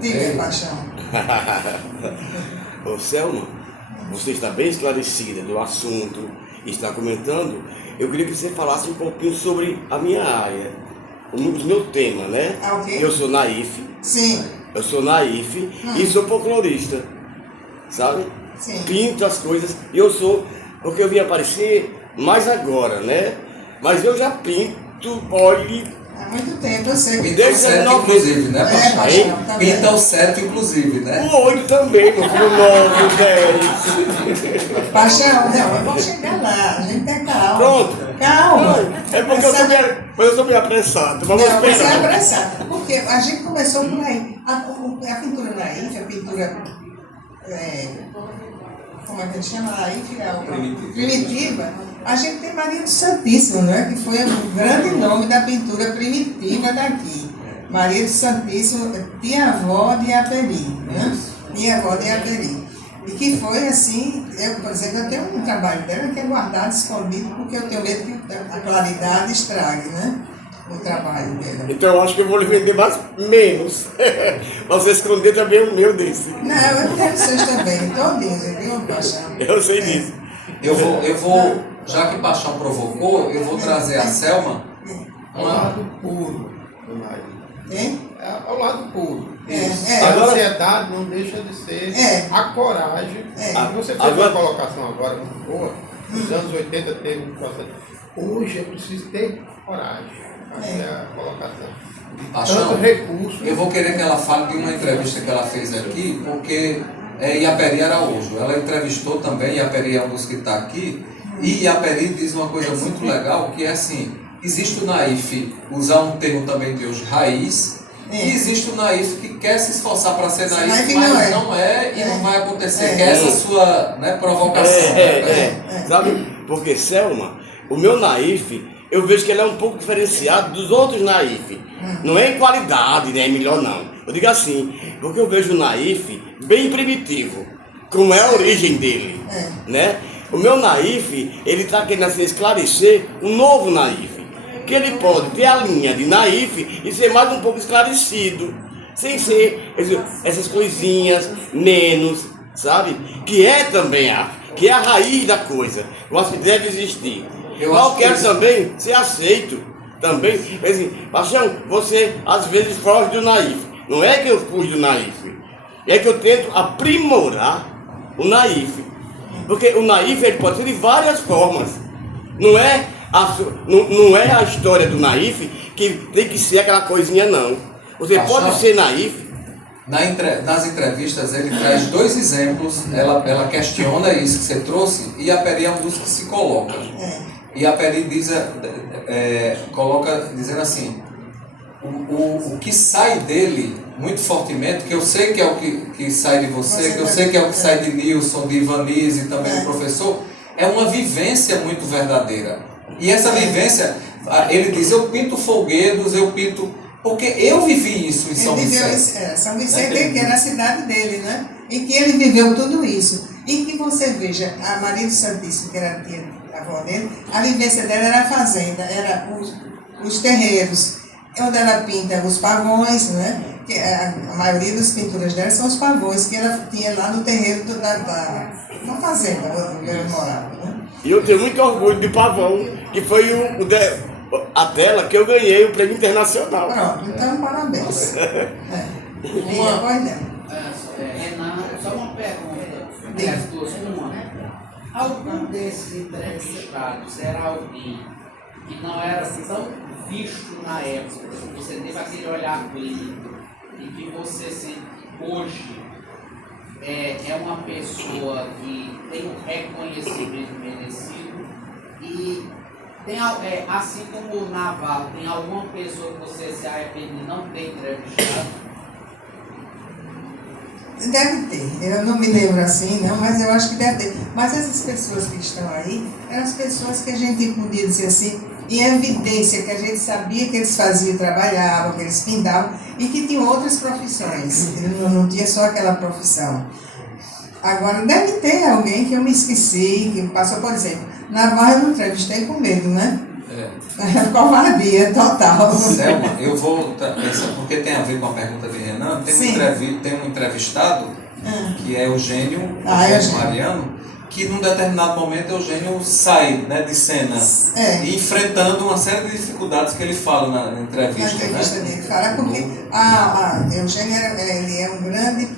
Diga, Paixão. Ô, Selma, você está bem esclarecida do assunto e está comentando. Eu queria que você falasse um pouquinho sobre a minha área, o meu tema, né? Ah, ok. Eu sou naif. Sim. Eu sou naif e sou folclorista, sabe? Sim. Pinto as coisas. E eu sou, porque eu vim aparecer mais agora, né? Mas eu já pinto, olhe... Há muito tempo, eu sei. Pinta o 7, inclusive, né, Paixão? Paixão, tá Pinta bem. o 7, inclusive, né? O 8 também, meu filho, 9, 10. Paixão, não, eu vou chegar lá, a gente tem calma. Pronto. Calma. É porque eu sou meio apressado. Vamos Não, você é esperar. apressado. Porque a gente começou por aí. A pintura naif, a pintura... como é que a gente chama? Naif, primitiva. A gente tem Maria do Santíssimo, né? Que foi o grande nome da pintura primitiva daqui. Maria do Santíssimo, tia-avó de Aperi, né? Tia-avó de Aperi. E que foi assim, por exemplo, eu tenho um trabalho dela que é guardado, escondido, porque eu tenho medo que a claridade estrague, né? O trabalho dela. Então eu acho que eu vou lhe vender menos. Você esconder também o meu desse. Não, eu tenho seus também, todinhos, viu, Paixão? Eu sei disso. Eu vou, já que Paixão provocou, eu vou trazer a Selma Ao lado puro do nariz. Hein? É ao lado puro. É. A ansiedade não deixa de ser a coragem. É. Você fez uma colocação agora muito boa. Nos anos 80 teve um processo. Hoje é preciso ter coragem. Fazer a colocação. Paixão, Tanto recurso. eu vou querer que ela fale de uma entrevista que ela fez aqui, porque é Iaperi Araújo. Ela entrevistou também, Iaperi é um dos que está aqui, e Iaperi diz uma coisa muito legal, que é assim, existe o naif, usar um termo também de hoje, raiz, e existe o naif que quer se esforçar para ser naif, mas não é e não vai acontecer, que é essa sua, né, provocação. Sabe? Porque, Selma, o meu naif, eu vejo que ele é um pouco diferenciado dos outros naif. Não é em qualidade, né? É melhor não. Eu digo assim, porque eu vejo o naif bem primitivo, como é a origem dele, né? O meu naif, ele está querendo assim, esclarecer um novo naif, que ele pode ter a linha de naif e ser mais um pouco esclarecido, sem ser essas coisinhas menos, sabe? Que é também que é a raiz da coisa. Eu acho que deve existir. Eu quero também ser aceito. Também, assim, Paixão, você às vezes foge do naif. Não é que eu fujo do naif, é que eu tento aprimorar o naif. Porque o naif ele pode ser de várias formas. Não é a história do naif que tem que ser aquela coisinha, não. Você Paixão, pode ser naif. Nas entrevistas ele traz dois exemplos, ela questiona isso que você trouxe, e a Peri é um dos que se coloca. E a Peri coloca dizendo assim, o que sai dele muito fortemente, que eu sei que é o que sai de você, que eu sei que é o que sai de Nilson, de Ivanise e também do professor, é uma vivência muito verdadeira. E essa vivência Ele diz, eu pinto folguedos, eu pinto... Porque eu vivi isso em São Ele viveu Vicente. isso, São Vicente, que era a cidade dele, né? E que ele viveu tudo isso. E que você veja, a Maria do Santíssimo, que era a tia avó dele, a vivência dela era a fazenda, era os terreiros, onde ela pinta os pavões, né? Que a maioria das pinturas dela são os pavões que ela tinha lá no terreiro na fazenda, onde ela morava, né? E eu tenho muito orgulho de Pavão, que foi a dela que eu ganhei o prêmio internacional. Pronto, então parabéns. Renan, só uma pergunta. As duas, uma. Algum desses entrevistados era alguém que não era tão visto na época, você teve aquele olhar clínico e que você sente hoje é uma pessoa que tem um reconhecimento merecido e tem, assim como o Navarro, tem alguma pessoa que você se arrepende de não ter entrevistado? Deve ter, eu não me lembro assim, não, mas eu acho que deve ter. Mas essas pessoas que estão aí, eram as pessoas que a gente podia dizer assim, em evidência, que a gente sabia que eles faziam, trabalhavam, que eles pintavam, e que tinham outras profissões, não tinha só aquela profissão. Agora, deve ter alguém que eu me esqueci, que passou, por exemplo, Navarro eu não entrevistei com medo, né? Covardia total. Selma, eu vou pensar, porque tem a ver com a pergunta de Renan, tem um entrevistado, que é Eugênio Mariano, que num determinado momento Eugênio sai, né, de cena, e enfrentando uma série de dificuldades que ele fala na entrevista. Na entrevista dele, fala porque Eugênio ele é um grande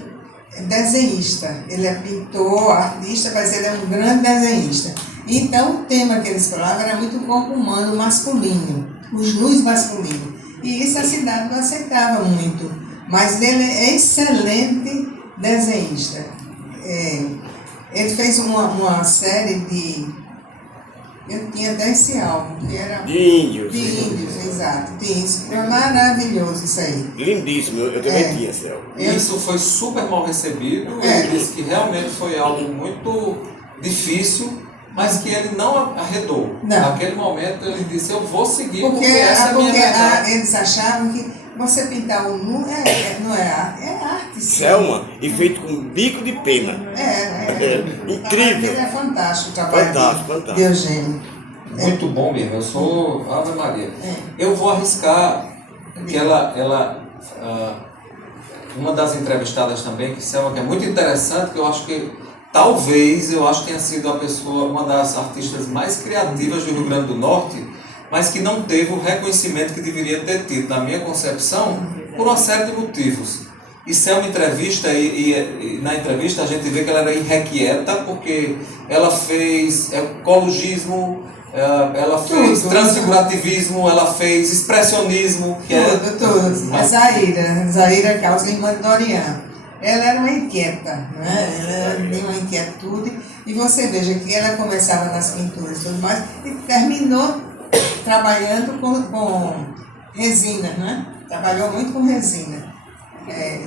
desenhista, ele é pintor, artista, mas ele é um grande desenhista. Então, o tema que eles falavam era muito corpo humano masculino, os nus masculinos. E isso a cidade não aceitava muito. Mas ele é excelente desenhista. Ele fez uma série de... Eu tinha até esse álbum, que era... De índios. De índios, exato. Foi maravilhoso isso aí. Lindíssimo, eu também tinha, Céu. Isso foi super mal recebido, ele disse que realmente foi algo muito difícil, mas que ele não arredou. Não. Naquele momento ele disse, eu vou seguir porque essa é a minha verdade. Eles achavam que você pintar o nu não é arte, é arte. Sim. Selma, e feito com bico de pena. Incrível. Ele é fantástico o trabalho Fantástico. de Eugênio. Muito bom mesmo, eu sou Ave Maria. Eu vou arriscar que uma das entrevistadas também, que Selma, que é muito interessante, que eu acho que tenha sido uma das artistas mais criativas do Rio Grande do Norte, mas que não teve o reconhecimento que deveria ter tido, na minha concepção, por uma série de motivos. E Selma entrevista, e na entrevista a gente vê que ela era irrequieta, porque ela fez ecologismo, ela fez transfigurativismo, ela fez expressionismo. Tudo. A Zaira Causa, irmã de Dorian. Ela era uma inquieta, né? Ela tinha uma inquietude, e você veja que ela começava nas pinturas e tudo mais, e terminou trabalhando com resina, né? Trabalhou muito com resina,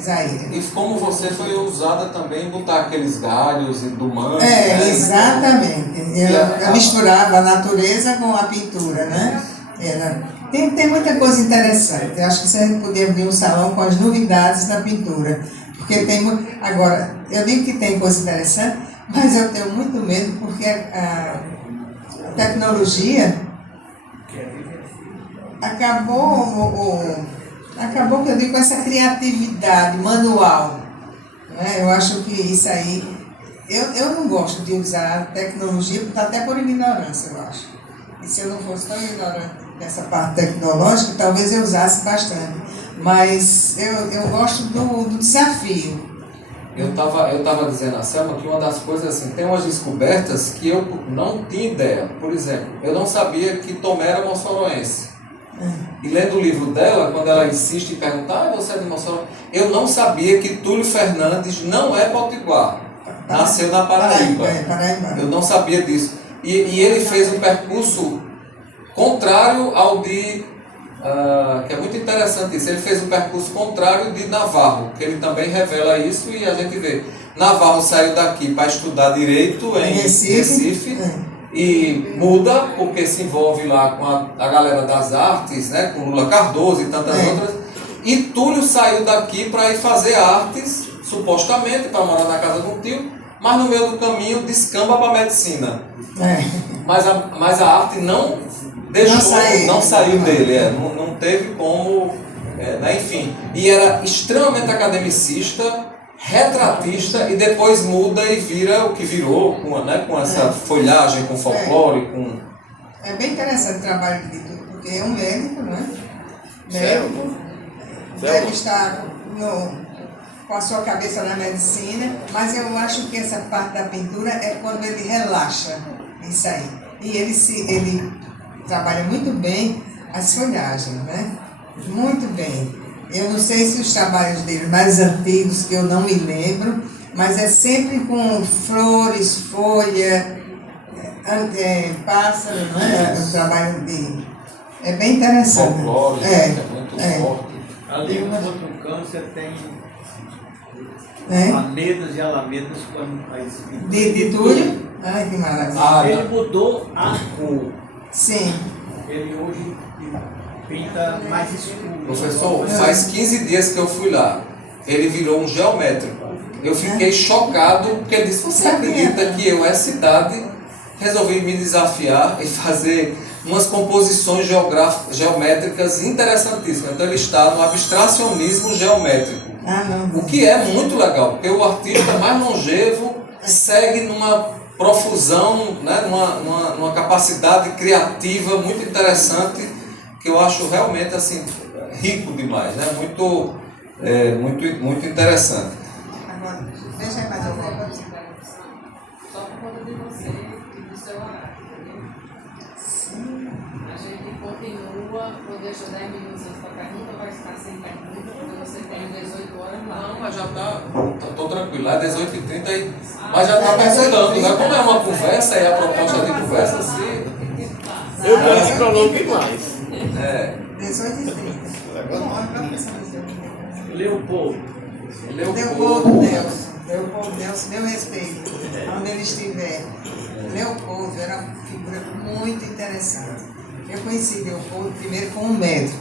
Zaira. E como você foi ousada também em botar aqueles galhos do manto. Exatamente. Ela misturava a natureza com a pintura, né? Tem muita coisa interessante. Eu acho que você podia abrir um salão com as novidades da pintura. Porque agora, eu digo que tem coisa interessante, mas eu tenho muito medo porque a tecnologia acabou que eu digo com essa criatividade manual. Né? Eu acho que isso aí... Eu não gosto de usar a tecnologia, até por ignorância, eu acho. E se eu não fosse tão ignorante nessa parte tecnológica, talvez eu usasse bastante. Mas eu gosto do desafio. Eu tava dizendo a Selma que uma das coisas assim, tem umas descobertas que eu não tinha ideia. Por exemplo, eu não sabia que Tomé era moçoroense. E lendo o livro dela, quando ela insiste em perguntar, você é de Mossoró? Eu não sabia que Túlio Fernandes não é potiguar. Nasceu na Paraíba. Paraíba. Eu não sabia disso. E ele fez um percurso contrário ao de... que é muito interessante isso. Ele fez um percurso contrário de Navarro, que ele também revela isso, e a gente vê. Navarro saiu daqui para estudar Direito em Recife. e muda porque se envolve lá com a galera das artes, né, com Lula Cardoso e tantas outras. E Túlio saiu daqui para ir fazer artes, supostamente, para morar na casa do tio, mas no meio do caminho descamba para medicina. Mas a arte não deixou, não saiu dele, não teve como, né, enfim. E era extremamente academicista, retratista, e depois muda e vira o que virou, com essa folhagem, com folclore, com... É bem interessante o trabalho de Túlio, porque é um médico, não é? Médico, deve estar com a sua cabeça na medicina, mas eu acho que essa parte da pintura é quando ele relaxa isso aí. E ele trabalha muito bem as folhagens, né? Muito bem. Eu não sei se os trabalhos dele mais antigos, que eu não me lembro, mas é sempre com flores, folha, pássaro, né? O trabalho dele. É bem interessante. Folclore, muito forte. Ali no outro canto você tem alamedas e alamedas com de Túlio? Ai, que maravilha. Ele mudou a cor. Sim. Ele hoje pinta mais escuro. Professor, faz 15 dias que eu fui lá. Ele virou um geométrico. Eu fiquei chocado, porque ele disse, você acredita que eu, essa idade, resolvi me desafiar e fazer umas composições geométricas interessantíssimas. Então ele está no abstracionismo geométrico. O que é muito legal, porque o artista mais longevo segue numa profusão, né, numa capacidade criativa muito interessante, que eu acho realmente assim, rico demais, né? Muito interessante. Agora, deixa aí mais alguma coisa. Só por conta de você e do seu horário, entendeu? Sim. A gente continua, vou deixar 10 minutos antes da pergunta, vai ficar sem pergunta, porque você tem 18 horas lá. Não, mas já tô tranquilo, lá é 18h30, mas já está perguntando, né? Como é uma conversa e a proposta de conversa, assim. Eu quero que prolongue mais. 18h30. Leopoldo. Leopoldo Nelson, meu respeito, onde ele estiver. Leopoldo era uma figura muito interessante. Eu conheci Leopoldo primeiro como um médico,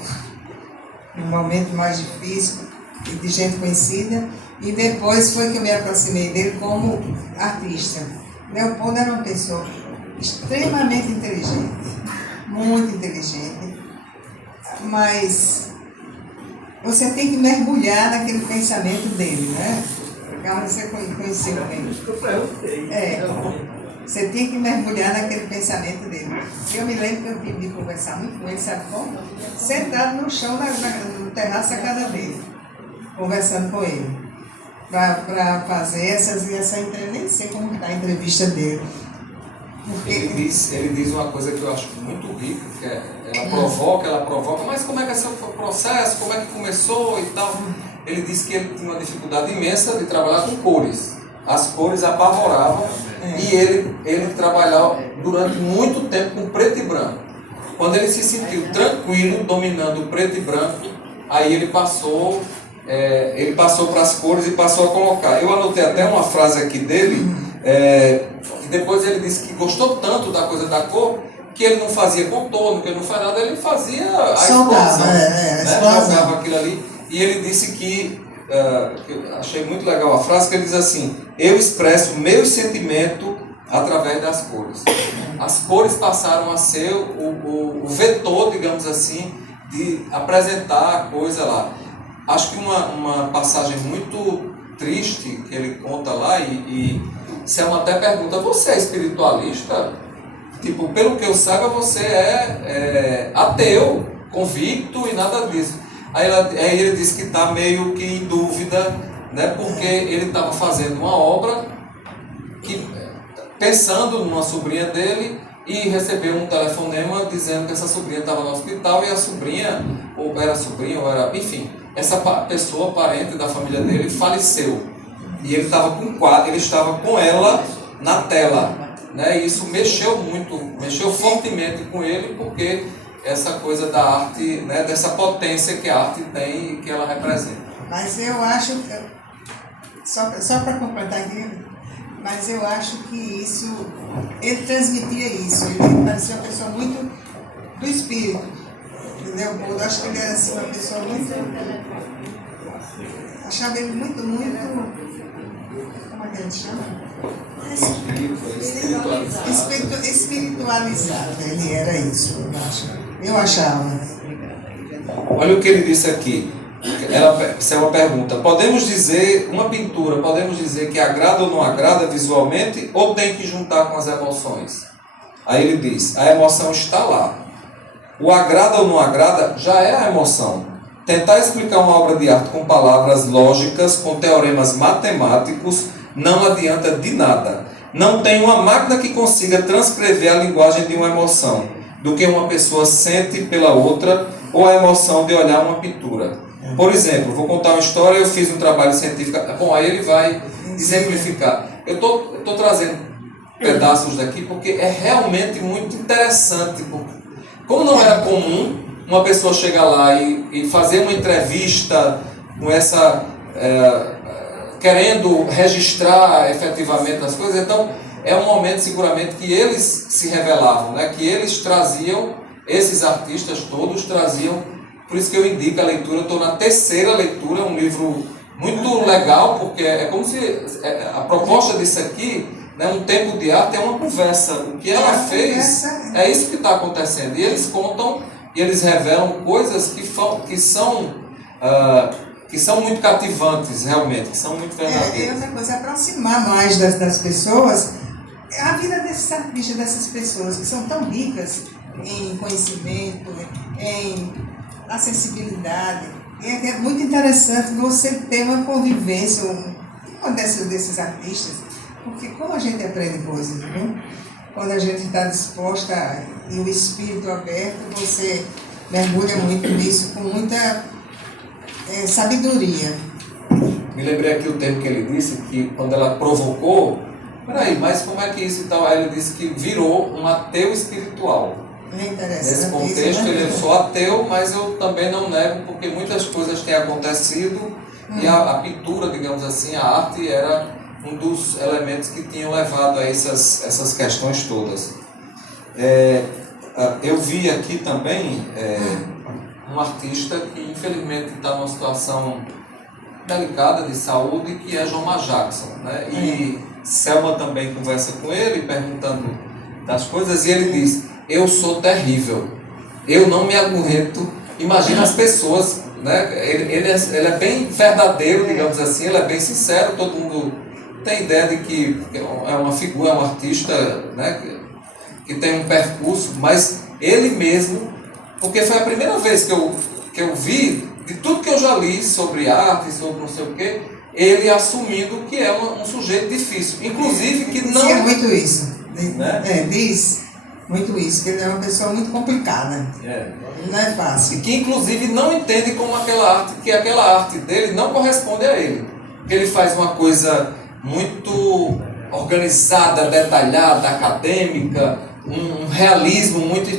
num momento mais difícil, de gente conhecida, e depois foi que eu me aproximei dele como artista. Leopoldo era uma pessoa extremamente inteligente, muito inteligente, mas você tem que mergulhar naquele pensamento dele, né? Porque você conheceu bem. Você tem que mergulhar naquele pensamento dele. Eu me lembro que eu tive de conversar muito com ele, sabe como? Sentado no chão, no terraço da casa dele, conversando com ele, para fazer essa entrevista, nem sei como está a entrevista dele. Ele diz uma coisa que eu acho muito rica, que ela provoca, mas como é que é seu processo, como é que começou e tal. Ele disse que ele tinha uma dificuldade imensa de trabalhar com cores. As cores apavoravam e ele trabalhava durante muito tempo com preto e branco. Quando ele se sentiu tranquilo, dominando o preto e branco, aí ele passou para as cores e passou a colocar. Eu anotei até uma frase aqui dele, que depois ele disse que gostou tanto da coisa da cor, que ele não fazia contorno, que ele não fazia nada, ele fazia a explosão, né? Jogava aquilo ali. E ele disse que eu achei muito legal a frase, que ele diz assim: eu expresso meus sentimentos através das cores. As cores passaram a ser o vetor, digamos assim, de apresentar a coisa lá. Acho que uma passagem muito triste que ele conta lá, e Selma até pergunta, você é espiritualista? Tipo, pelo que eu saiba, você é ateu, convicto e nada disso. Aí ele disse que está meio que em dúvida, né, porque ele estava fazendo uma obra pensando numa sobrinha dele, e recebeu um telefonema dizendo que essa sobrinha estava no hospital, e a sobrinha, ou era, enfim, essa pessoa, parente da família dele, faleceu. E ele estava com ela na tela, né, e isso mexeu fortemente com ele, porque essa coisa da arte, né, dessa potência que a arte tem e que ela representa. Mas eu acho, só para completar aqui, Mas eu acho que isso, ele transmitia isso, ele parecia uma pessoa muito do espírito, entendeu? Eu acho que ele era assim, uma pessoa muito, achava ele muito, como é que ele chama? Espiritualizado, ele era isso, eu achava. Olha o que ele disse aqui. Essa é uma pergunta. Podemos dizer, uma pintura, podemos dizer que agrada ou não agrada visualmente, ou tem que juntar com as emoções? Aí ele diz, a emoção está lá. O agrada ou não agrada já é a emoção. Tentar explicar uma obra de arte com palavras lógicas, com teoremas matemáticos, não adianta de nada. Não tem uma máquina que consiga transcrever a linguagem de uma emoção, do que uma pessoa sente pela outra, ou a emoção de olhar uma pintura. Por exemplo, vou contar uma história, eu fiz um trabalho científico. Bom, aí ele vai exemplificar. Eu estou trazendo pedaços daqui porque é realmente muito interessante. Como não era comum uma pessoa chegar lá e fazer uma entrevista com essa... querendo registrar efetivamente as coisas, então é um momento seguramente que eles se revelavam, né? Que eles traziam, esses artistas todos traziam. Por isso que eu indico a leitura, eu estou na 3ª leitura, é um livro muito legal, porque é como se a proposta disso aqui, né, um tempo de arte é uma conversa. O que ela fez é isso que está acontecendo. E eles contam, e eles revelam coisas que são muito cativantes, realmente, que são muito verdadeiras. E outra coisa, aproximar mais das pessoas, a vida desses artistas, dessas pessoas que são tão ricas em conhecimento, em acessibilidade. É muito interessante você ter uma convivência com desses artistas, porque como a gente aprende coisas, viu? Quando a gente está disposta e o espírito aberto, você mergulha muito nisso com muita sabedoria. Me lembrei aqui o termo que ele disse, que quando ela provocou, peraí, mas como é que isso e tal? Aí ele disse que virou um ateu espiritual. Nesse contexto, eu sou ateu, mas eu também não nego, porque muitas coisas têm acontecido e a pintura, digamos assim, a arte era um dos elementos que tinham levado a essas questões todas. Eu vi aqui também um artista que infelizmente está numa situação delicada de saúde, que é João Jackson, né? E Selma também conversa com ele, perguntando das coisas, e ele diz: eu sou terrível, eu não me aguento. Imagina as pessoas, né? Ele é bem verdadeiro, digamos assim, ele é bem sincero, todo mundo tem ideia de que é uma figura, é um artista, né? Que tem um percurso, mas ele mesmo, porque foi a primeira vez que eu vi, de tudo que eu já li sobre arte, sobre não sei o quê, ele assumindo que é um sujeito difícil, inclusive que não... Sim, é muito isso, né? Diz muito isso, que ele é uma pessoa muito complicada, não é fácil. E que inclusive não entende como aquela arte dele não corresponde a ele, que ele faz uma coisa muito organizada, detalhada, acadêmica, um realismo muito...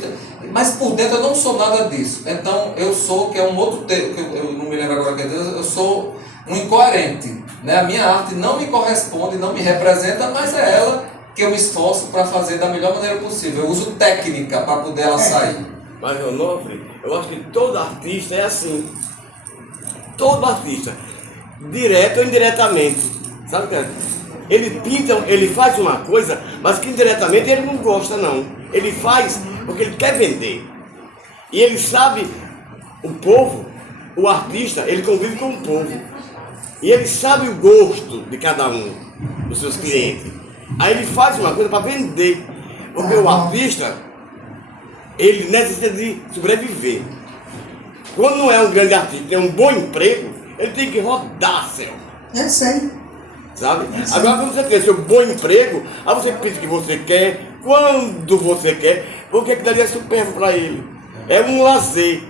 Mas por dentro eu não sou nada disso. Então eu sou, que é um outro termo, que eu não me lembro agora que é, eu sou um incoerente, né? A minha arte não me corresponde, não me representa, mas é ela que eu me esforço para fazer da melhor maneira possível. Eu uso técnica para poder ela sair. Mas, Onofre, eu acho que todo artista é assim. Todo artista, direto ou indiretamente. Sabe, cara? Ele pinta, ele faz uma coisa, mas que indiretamente ele não gosta, não. Ele faz porque ele quer vender. E ele sabe, o povo, o artista, ele convive com o povo. E ele sabe o gosto de cada um dos seus clientes. Aí ele faz uma coisa para vender. Porque o artista, ele necessita de sobreviver. Quando não é um grande artista, tem um bom emprego, ele tem que rodar, céu. Eu sei. Sabe? Agora, quando você tem seu bom emprego, aí você pensa o que você quer, quando você quer, porque aquilo ali é supérfluo para ele. É um lazer.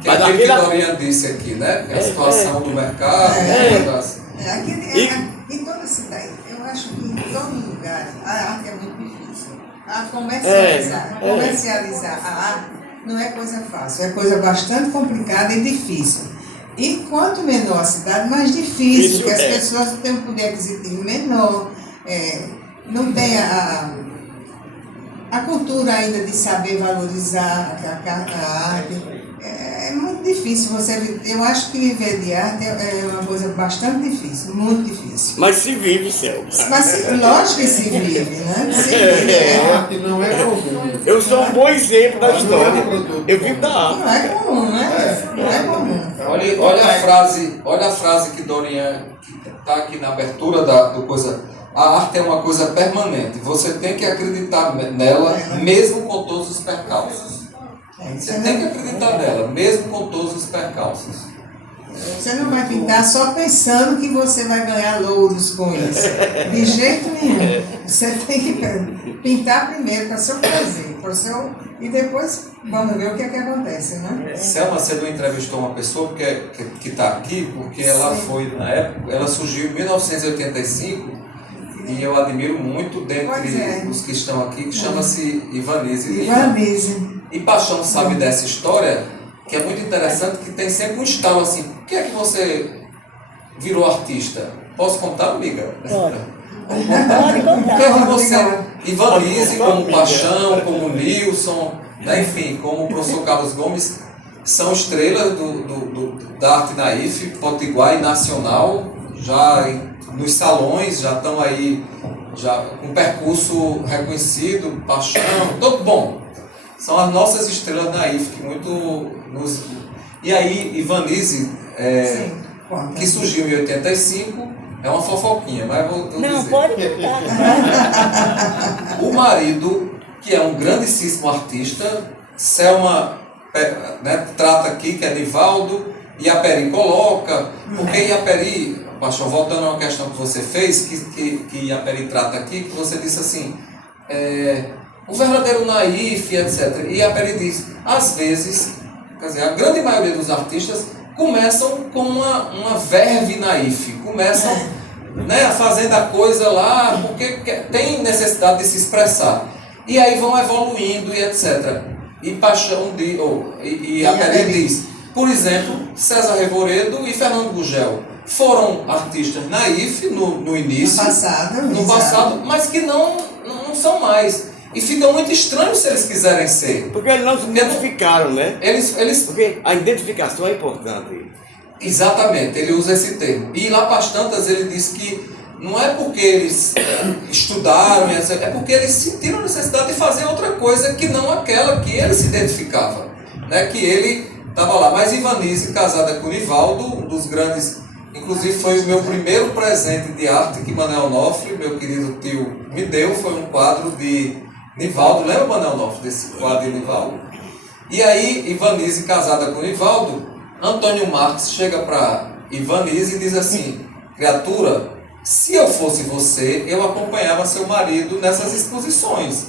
Que é aquilo que Dorian disse aqui, né? A situação do mercado. Em toda cidade, eu acho que em todo lugar a arte é muito difícil. A comercializar a arte não é coisa fácil, é coisa bastante complicada e difícil. E quanto menor a cidade, mais difícil, porque as pessoas têm um poder aquisitivo menor, não tem a cultura ainda de saber valorizar a arte. É muito difícil você. Eu acho que viver de arte é uma coisa bastante difícil, muito difícil. Mas se vive, Selma. Mas lógico que se vive, né? Se vive, A arte não é comum. Eu sou um bom exemplo da história. Eu vivo da arte. Não é comum, né? Não é comum. Olha a frase que Dorian está aqui na abertura do coisa. A arte é uma coisa permanente. Você tem que acreditar nela, mesmo com todos os percalços. Você tem que acreditar nela, mesmo com todos os percalços. Você não vai pintar só pensando que você vai ganhar louros com isso. De jeito nenhum. Você tem que pintar primeiro para seu prazer, e depois vamos ver o que é que acontece, né? Selma, você não entrevistou uma pessoa que está aqui, porque ela foi, na época, ela surgiu em 1985, e eu admiro muito dentre os que estão aqui, que chama-se Ivanise. Ivanise. E Paixão sabe dessa história, que é muito interessante, que tem sempre um estalo assim. Por que é que você virou artista? Posso contar, amiga? Pode. Pode contar. Por que é que você... Ivanise, como Paixão, como Nilson, né, enfim, como o professor Carlos Gomes, são estrelas da arte naif, potiguar e nacional, já nos salões, já estão aí já com percurso reconhecido, Paixão, todo bom. São as nossas estrelas naif, que muito nos... E aí, Ivanise, que surgiu em 85, é uma fofoquinha, mas vou não, dizer. pode contar. O marido, que é um grandíssimo artista, Selma, né, trata aqui, que é Nivaldo, Iaperi coloca, porque Iaperi, Paixão, voltando a uma questão que você fez, que Iaperi trata aqui, que você disse assim, o verdadeiro naif, etc. E Iaperi diz, às vezes, quer dizer, a grande maioria dos artistas começam com uma verve naif, começam, né, fazendo a coisa lá, porque tem necessidade de se expressar. E aí vão evoluindo e etc. E Paixão e Iaperi diz, por exemplo, César Revoredo e Fernando Gugel foram artistas naif no início, no passado, mas que não são mais. E fica muito estranho se eles quiserem ser. Porque eles não se identificaram, né? Porque a identificação é importante. Exatamente, ele usa esse termo. E lá para as tantas ele diz que não é porque eles estudaram, é porque eles sentiram a necessidade de fazer outra coisa que não aquela que ele se identificava. Né? Que ele estava lá. Mas Ivanise, casada com Nivaldo, um dos grandes... Inclusive foi o meu primeiro presente de arte que Manuel Onofre, meu querido tio, me deu. Foi um quadro de Nivaldo. Lembra, Manuel Onofre, desse quadro de Nivaldo? E aí, Ivanise, casada com Nivaldo, Antônio Marques chega para Ivanise e diz assim, criatura, se eu fosse você, eu acompanhava seu marido nessas exposições.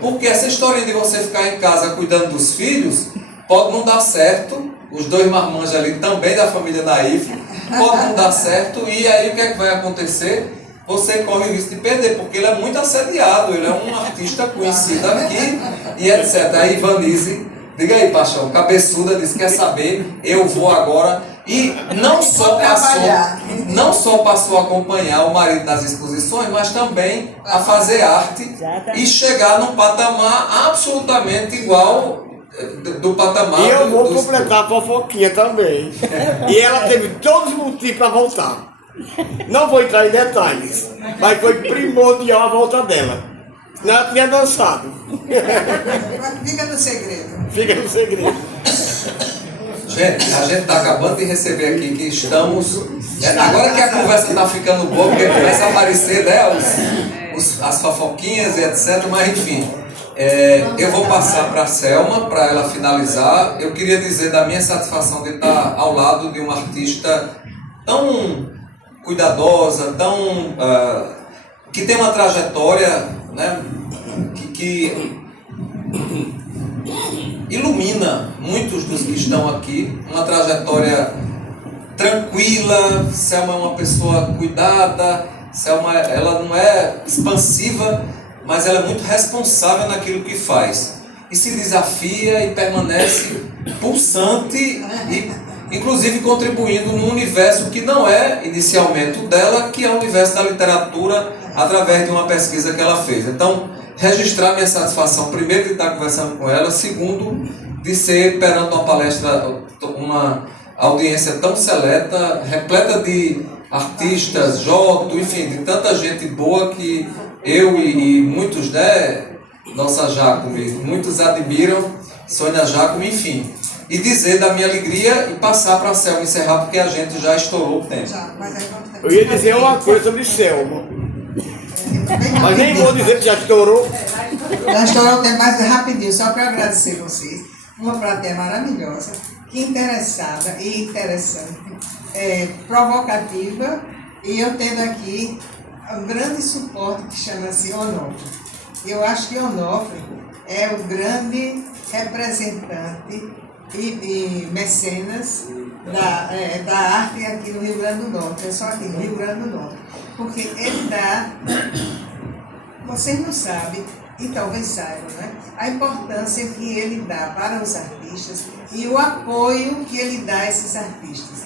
Porque essa história de você ficar em casa cuidando dos filhos pode não dar certo. Os dois marmanjos ali também da família naif, pode não dar certo. E aí o que é que vai acontecer? Você corre o risco de perder, porque ele é muito assediado, ele é um artista conhecido aqui e etc. Aí Ivanise, diga aí, Paixão, cabeçuda, disse, quer saber, eu vou agora. E não só passou a acompanhar o marido nas exposições, mas também a fazer arte e chegar num patamar absolutamente igual do patamar. E eu vou completar a fofoquinha também. E ela teve todos os motivos para voltar. Não vou entrar em detalhes, mas foi primordial a volta dela. Senão ela tinha dançado. Fica no segredo. Fica no segredo. Gente, a gente está acabando de receber aqui que estamos... Agora que a conversa está ficando boa, porque começa a aparecer, né, as fofoquinhas e etc. Mas enfim, eu vou passar para a Selma, para ela finalizar. Eu queria dizer da minha satisfação de estar ao lado de uma artista tão cuidadosa, tão, que tem uma trajetória, né, que ilumina muitos dos que estão aqui, uma trajetória tranquila. Selma é uma pessoa cuidada, Selma ela não é expansiva, mas ela é muito responsável naquilo que faz. E se desafia e permanece pulsante e inclusive contribuindo num universo que não é inicialmente o dela, que é o universo da literatura através de uma pesquisa que ela fez. Então, registrar minha satisfação, primeiro, de estar conversando com ela, segundo, de ser perante uma palestra, uma audiência tão seleta, repleta de artistas, Joto, enfim, de tanta gente boa que eu e muitos, né, nossa Jacome, muitos admiram, Sônia Jacome, enfim. E dizer da minha alegria e passar para a Selma encerrar, porque a gente já estourou o tempo. Eu ia dizer uma coisa sobre Selma. Mas nem vou dizer que já estourou. Já estourou o tempo, mas rapidinho, só para agradecer vocês. Uma plateia maravilhosa, que interessada e interessante, provocativa, e eu tendo aqui um grande suporte que chama-se Onofre. Eu acho que Onofre é o grande representante e mecenas da arte aqui no Rio Grande do Norte, é só aqui no Rio Grande do Norte, porque ele dá, vocês não sabem, e talvez saibam, né, a importância que ele dá para os artistas e o apoio que ele dá a esses artistas.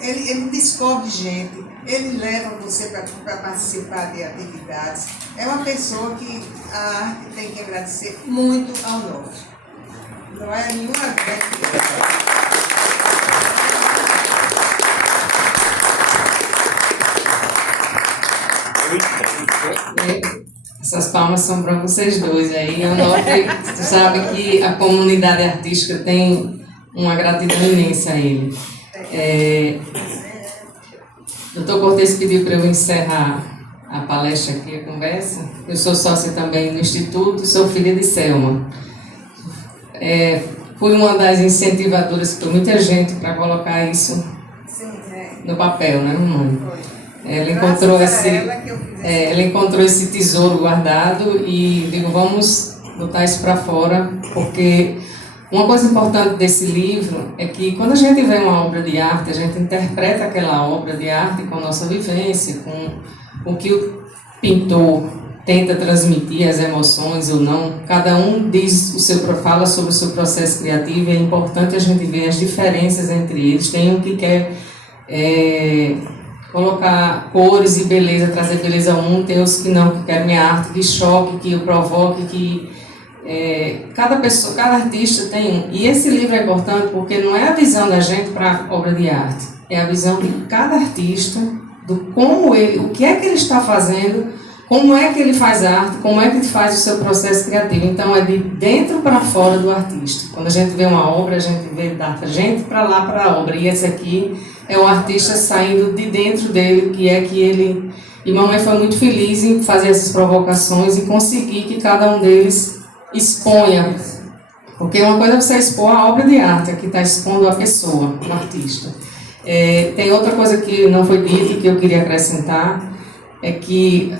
Ele descobre gente, ele leva você para participar de atividades. É uma pessoa que a arte tem que agradecer muito ao Onofre. Não é nenhuma Essas palmas são para vocês dois aí. Onofre, tu sabe que a comunidade artística tem uma gratidão imensa a ele. Doutor Cortez pediu para eu encerrar a palestra aqui, a conversa. Eu sou sócia também no Instituto e sou filha de Selma. Fui uma das incentivadoras que muita gente para colocar isso no papel, né, mamãe? Ela encontrou esse tesouro guardado e digo, vamos botar isso para fora, porque uma coisa importante desse livro é que quando a gente vê uma obra de arte, a gente interpreta aquela obra de arte com a nossa vivência, com o que o pintor tenta transmitir, as emoções ou não. Cada um fala sobre o seu processo criativo, e é importante a gente ver as diferenças entre eles. Tem um que quer colocar cores e beleza, trazer beleza a um, tem os que não, que querem minha arte, que choque, que o provoque, que cada pessoa, cada artista tem um. E esse livro é importante porque não é a visão da gente para a obra de arte, é a visão de cada artista, do como ele, o que é que ele está fazendo, como é que ele faz arte, como é que ele faz o seu processo criativo. Então é de dentro para fora do artista. Quando a gente vê uma obra, a gente vê da gente para lá para a obra. E esse aqui é o artista saindo de dentro dele, que é que ele... E mamãe foi muito feliz em fazer essas provocações e conseguir que cada um deles exponha. Porque uma coisa é você expor a obra de arte, aqui está expondo a pessoa, o artista. Tem outra coisa que não foi dita e que eu queria acrescentar, é que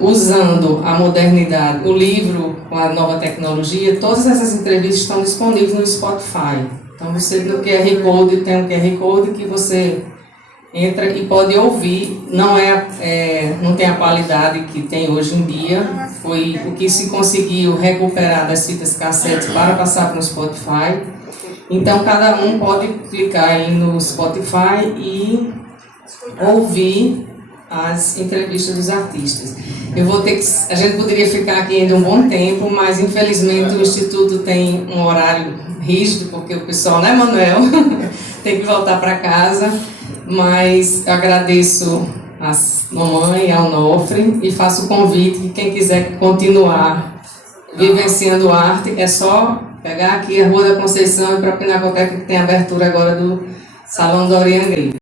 usando a modernidade, o livro com a nova tecnologia, todas essas entrevistas estão disponíveis no Spotify. Então você no QR Code, tem um QR Code que você entra e pode ouvir. Não tem a qualidade que tem hoje em dia. Foi o que se conseguiu recuperar das fitas cassete para passar para o Spotify. Então cada um pode clicar aí no Spotify e ouvir as entrevistas dos artistas. A gente poderia ficar aqui ainda um bom tempo, mas infelizmente o Instituto tem um horário rígido, porque o pessoal, né, Manuel, tem que voltar para casa, mas eu agradeço a mamãe, ao Onofre, e faço o convite que quem quiser continuar vivenciando arte, é só pegar aqui a Rua da Conceição e para a Pinacoteca, que tem abertura agora do Salão Dorian Gray.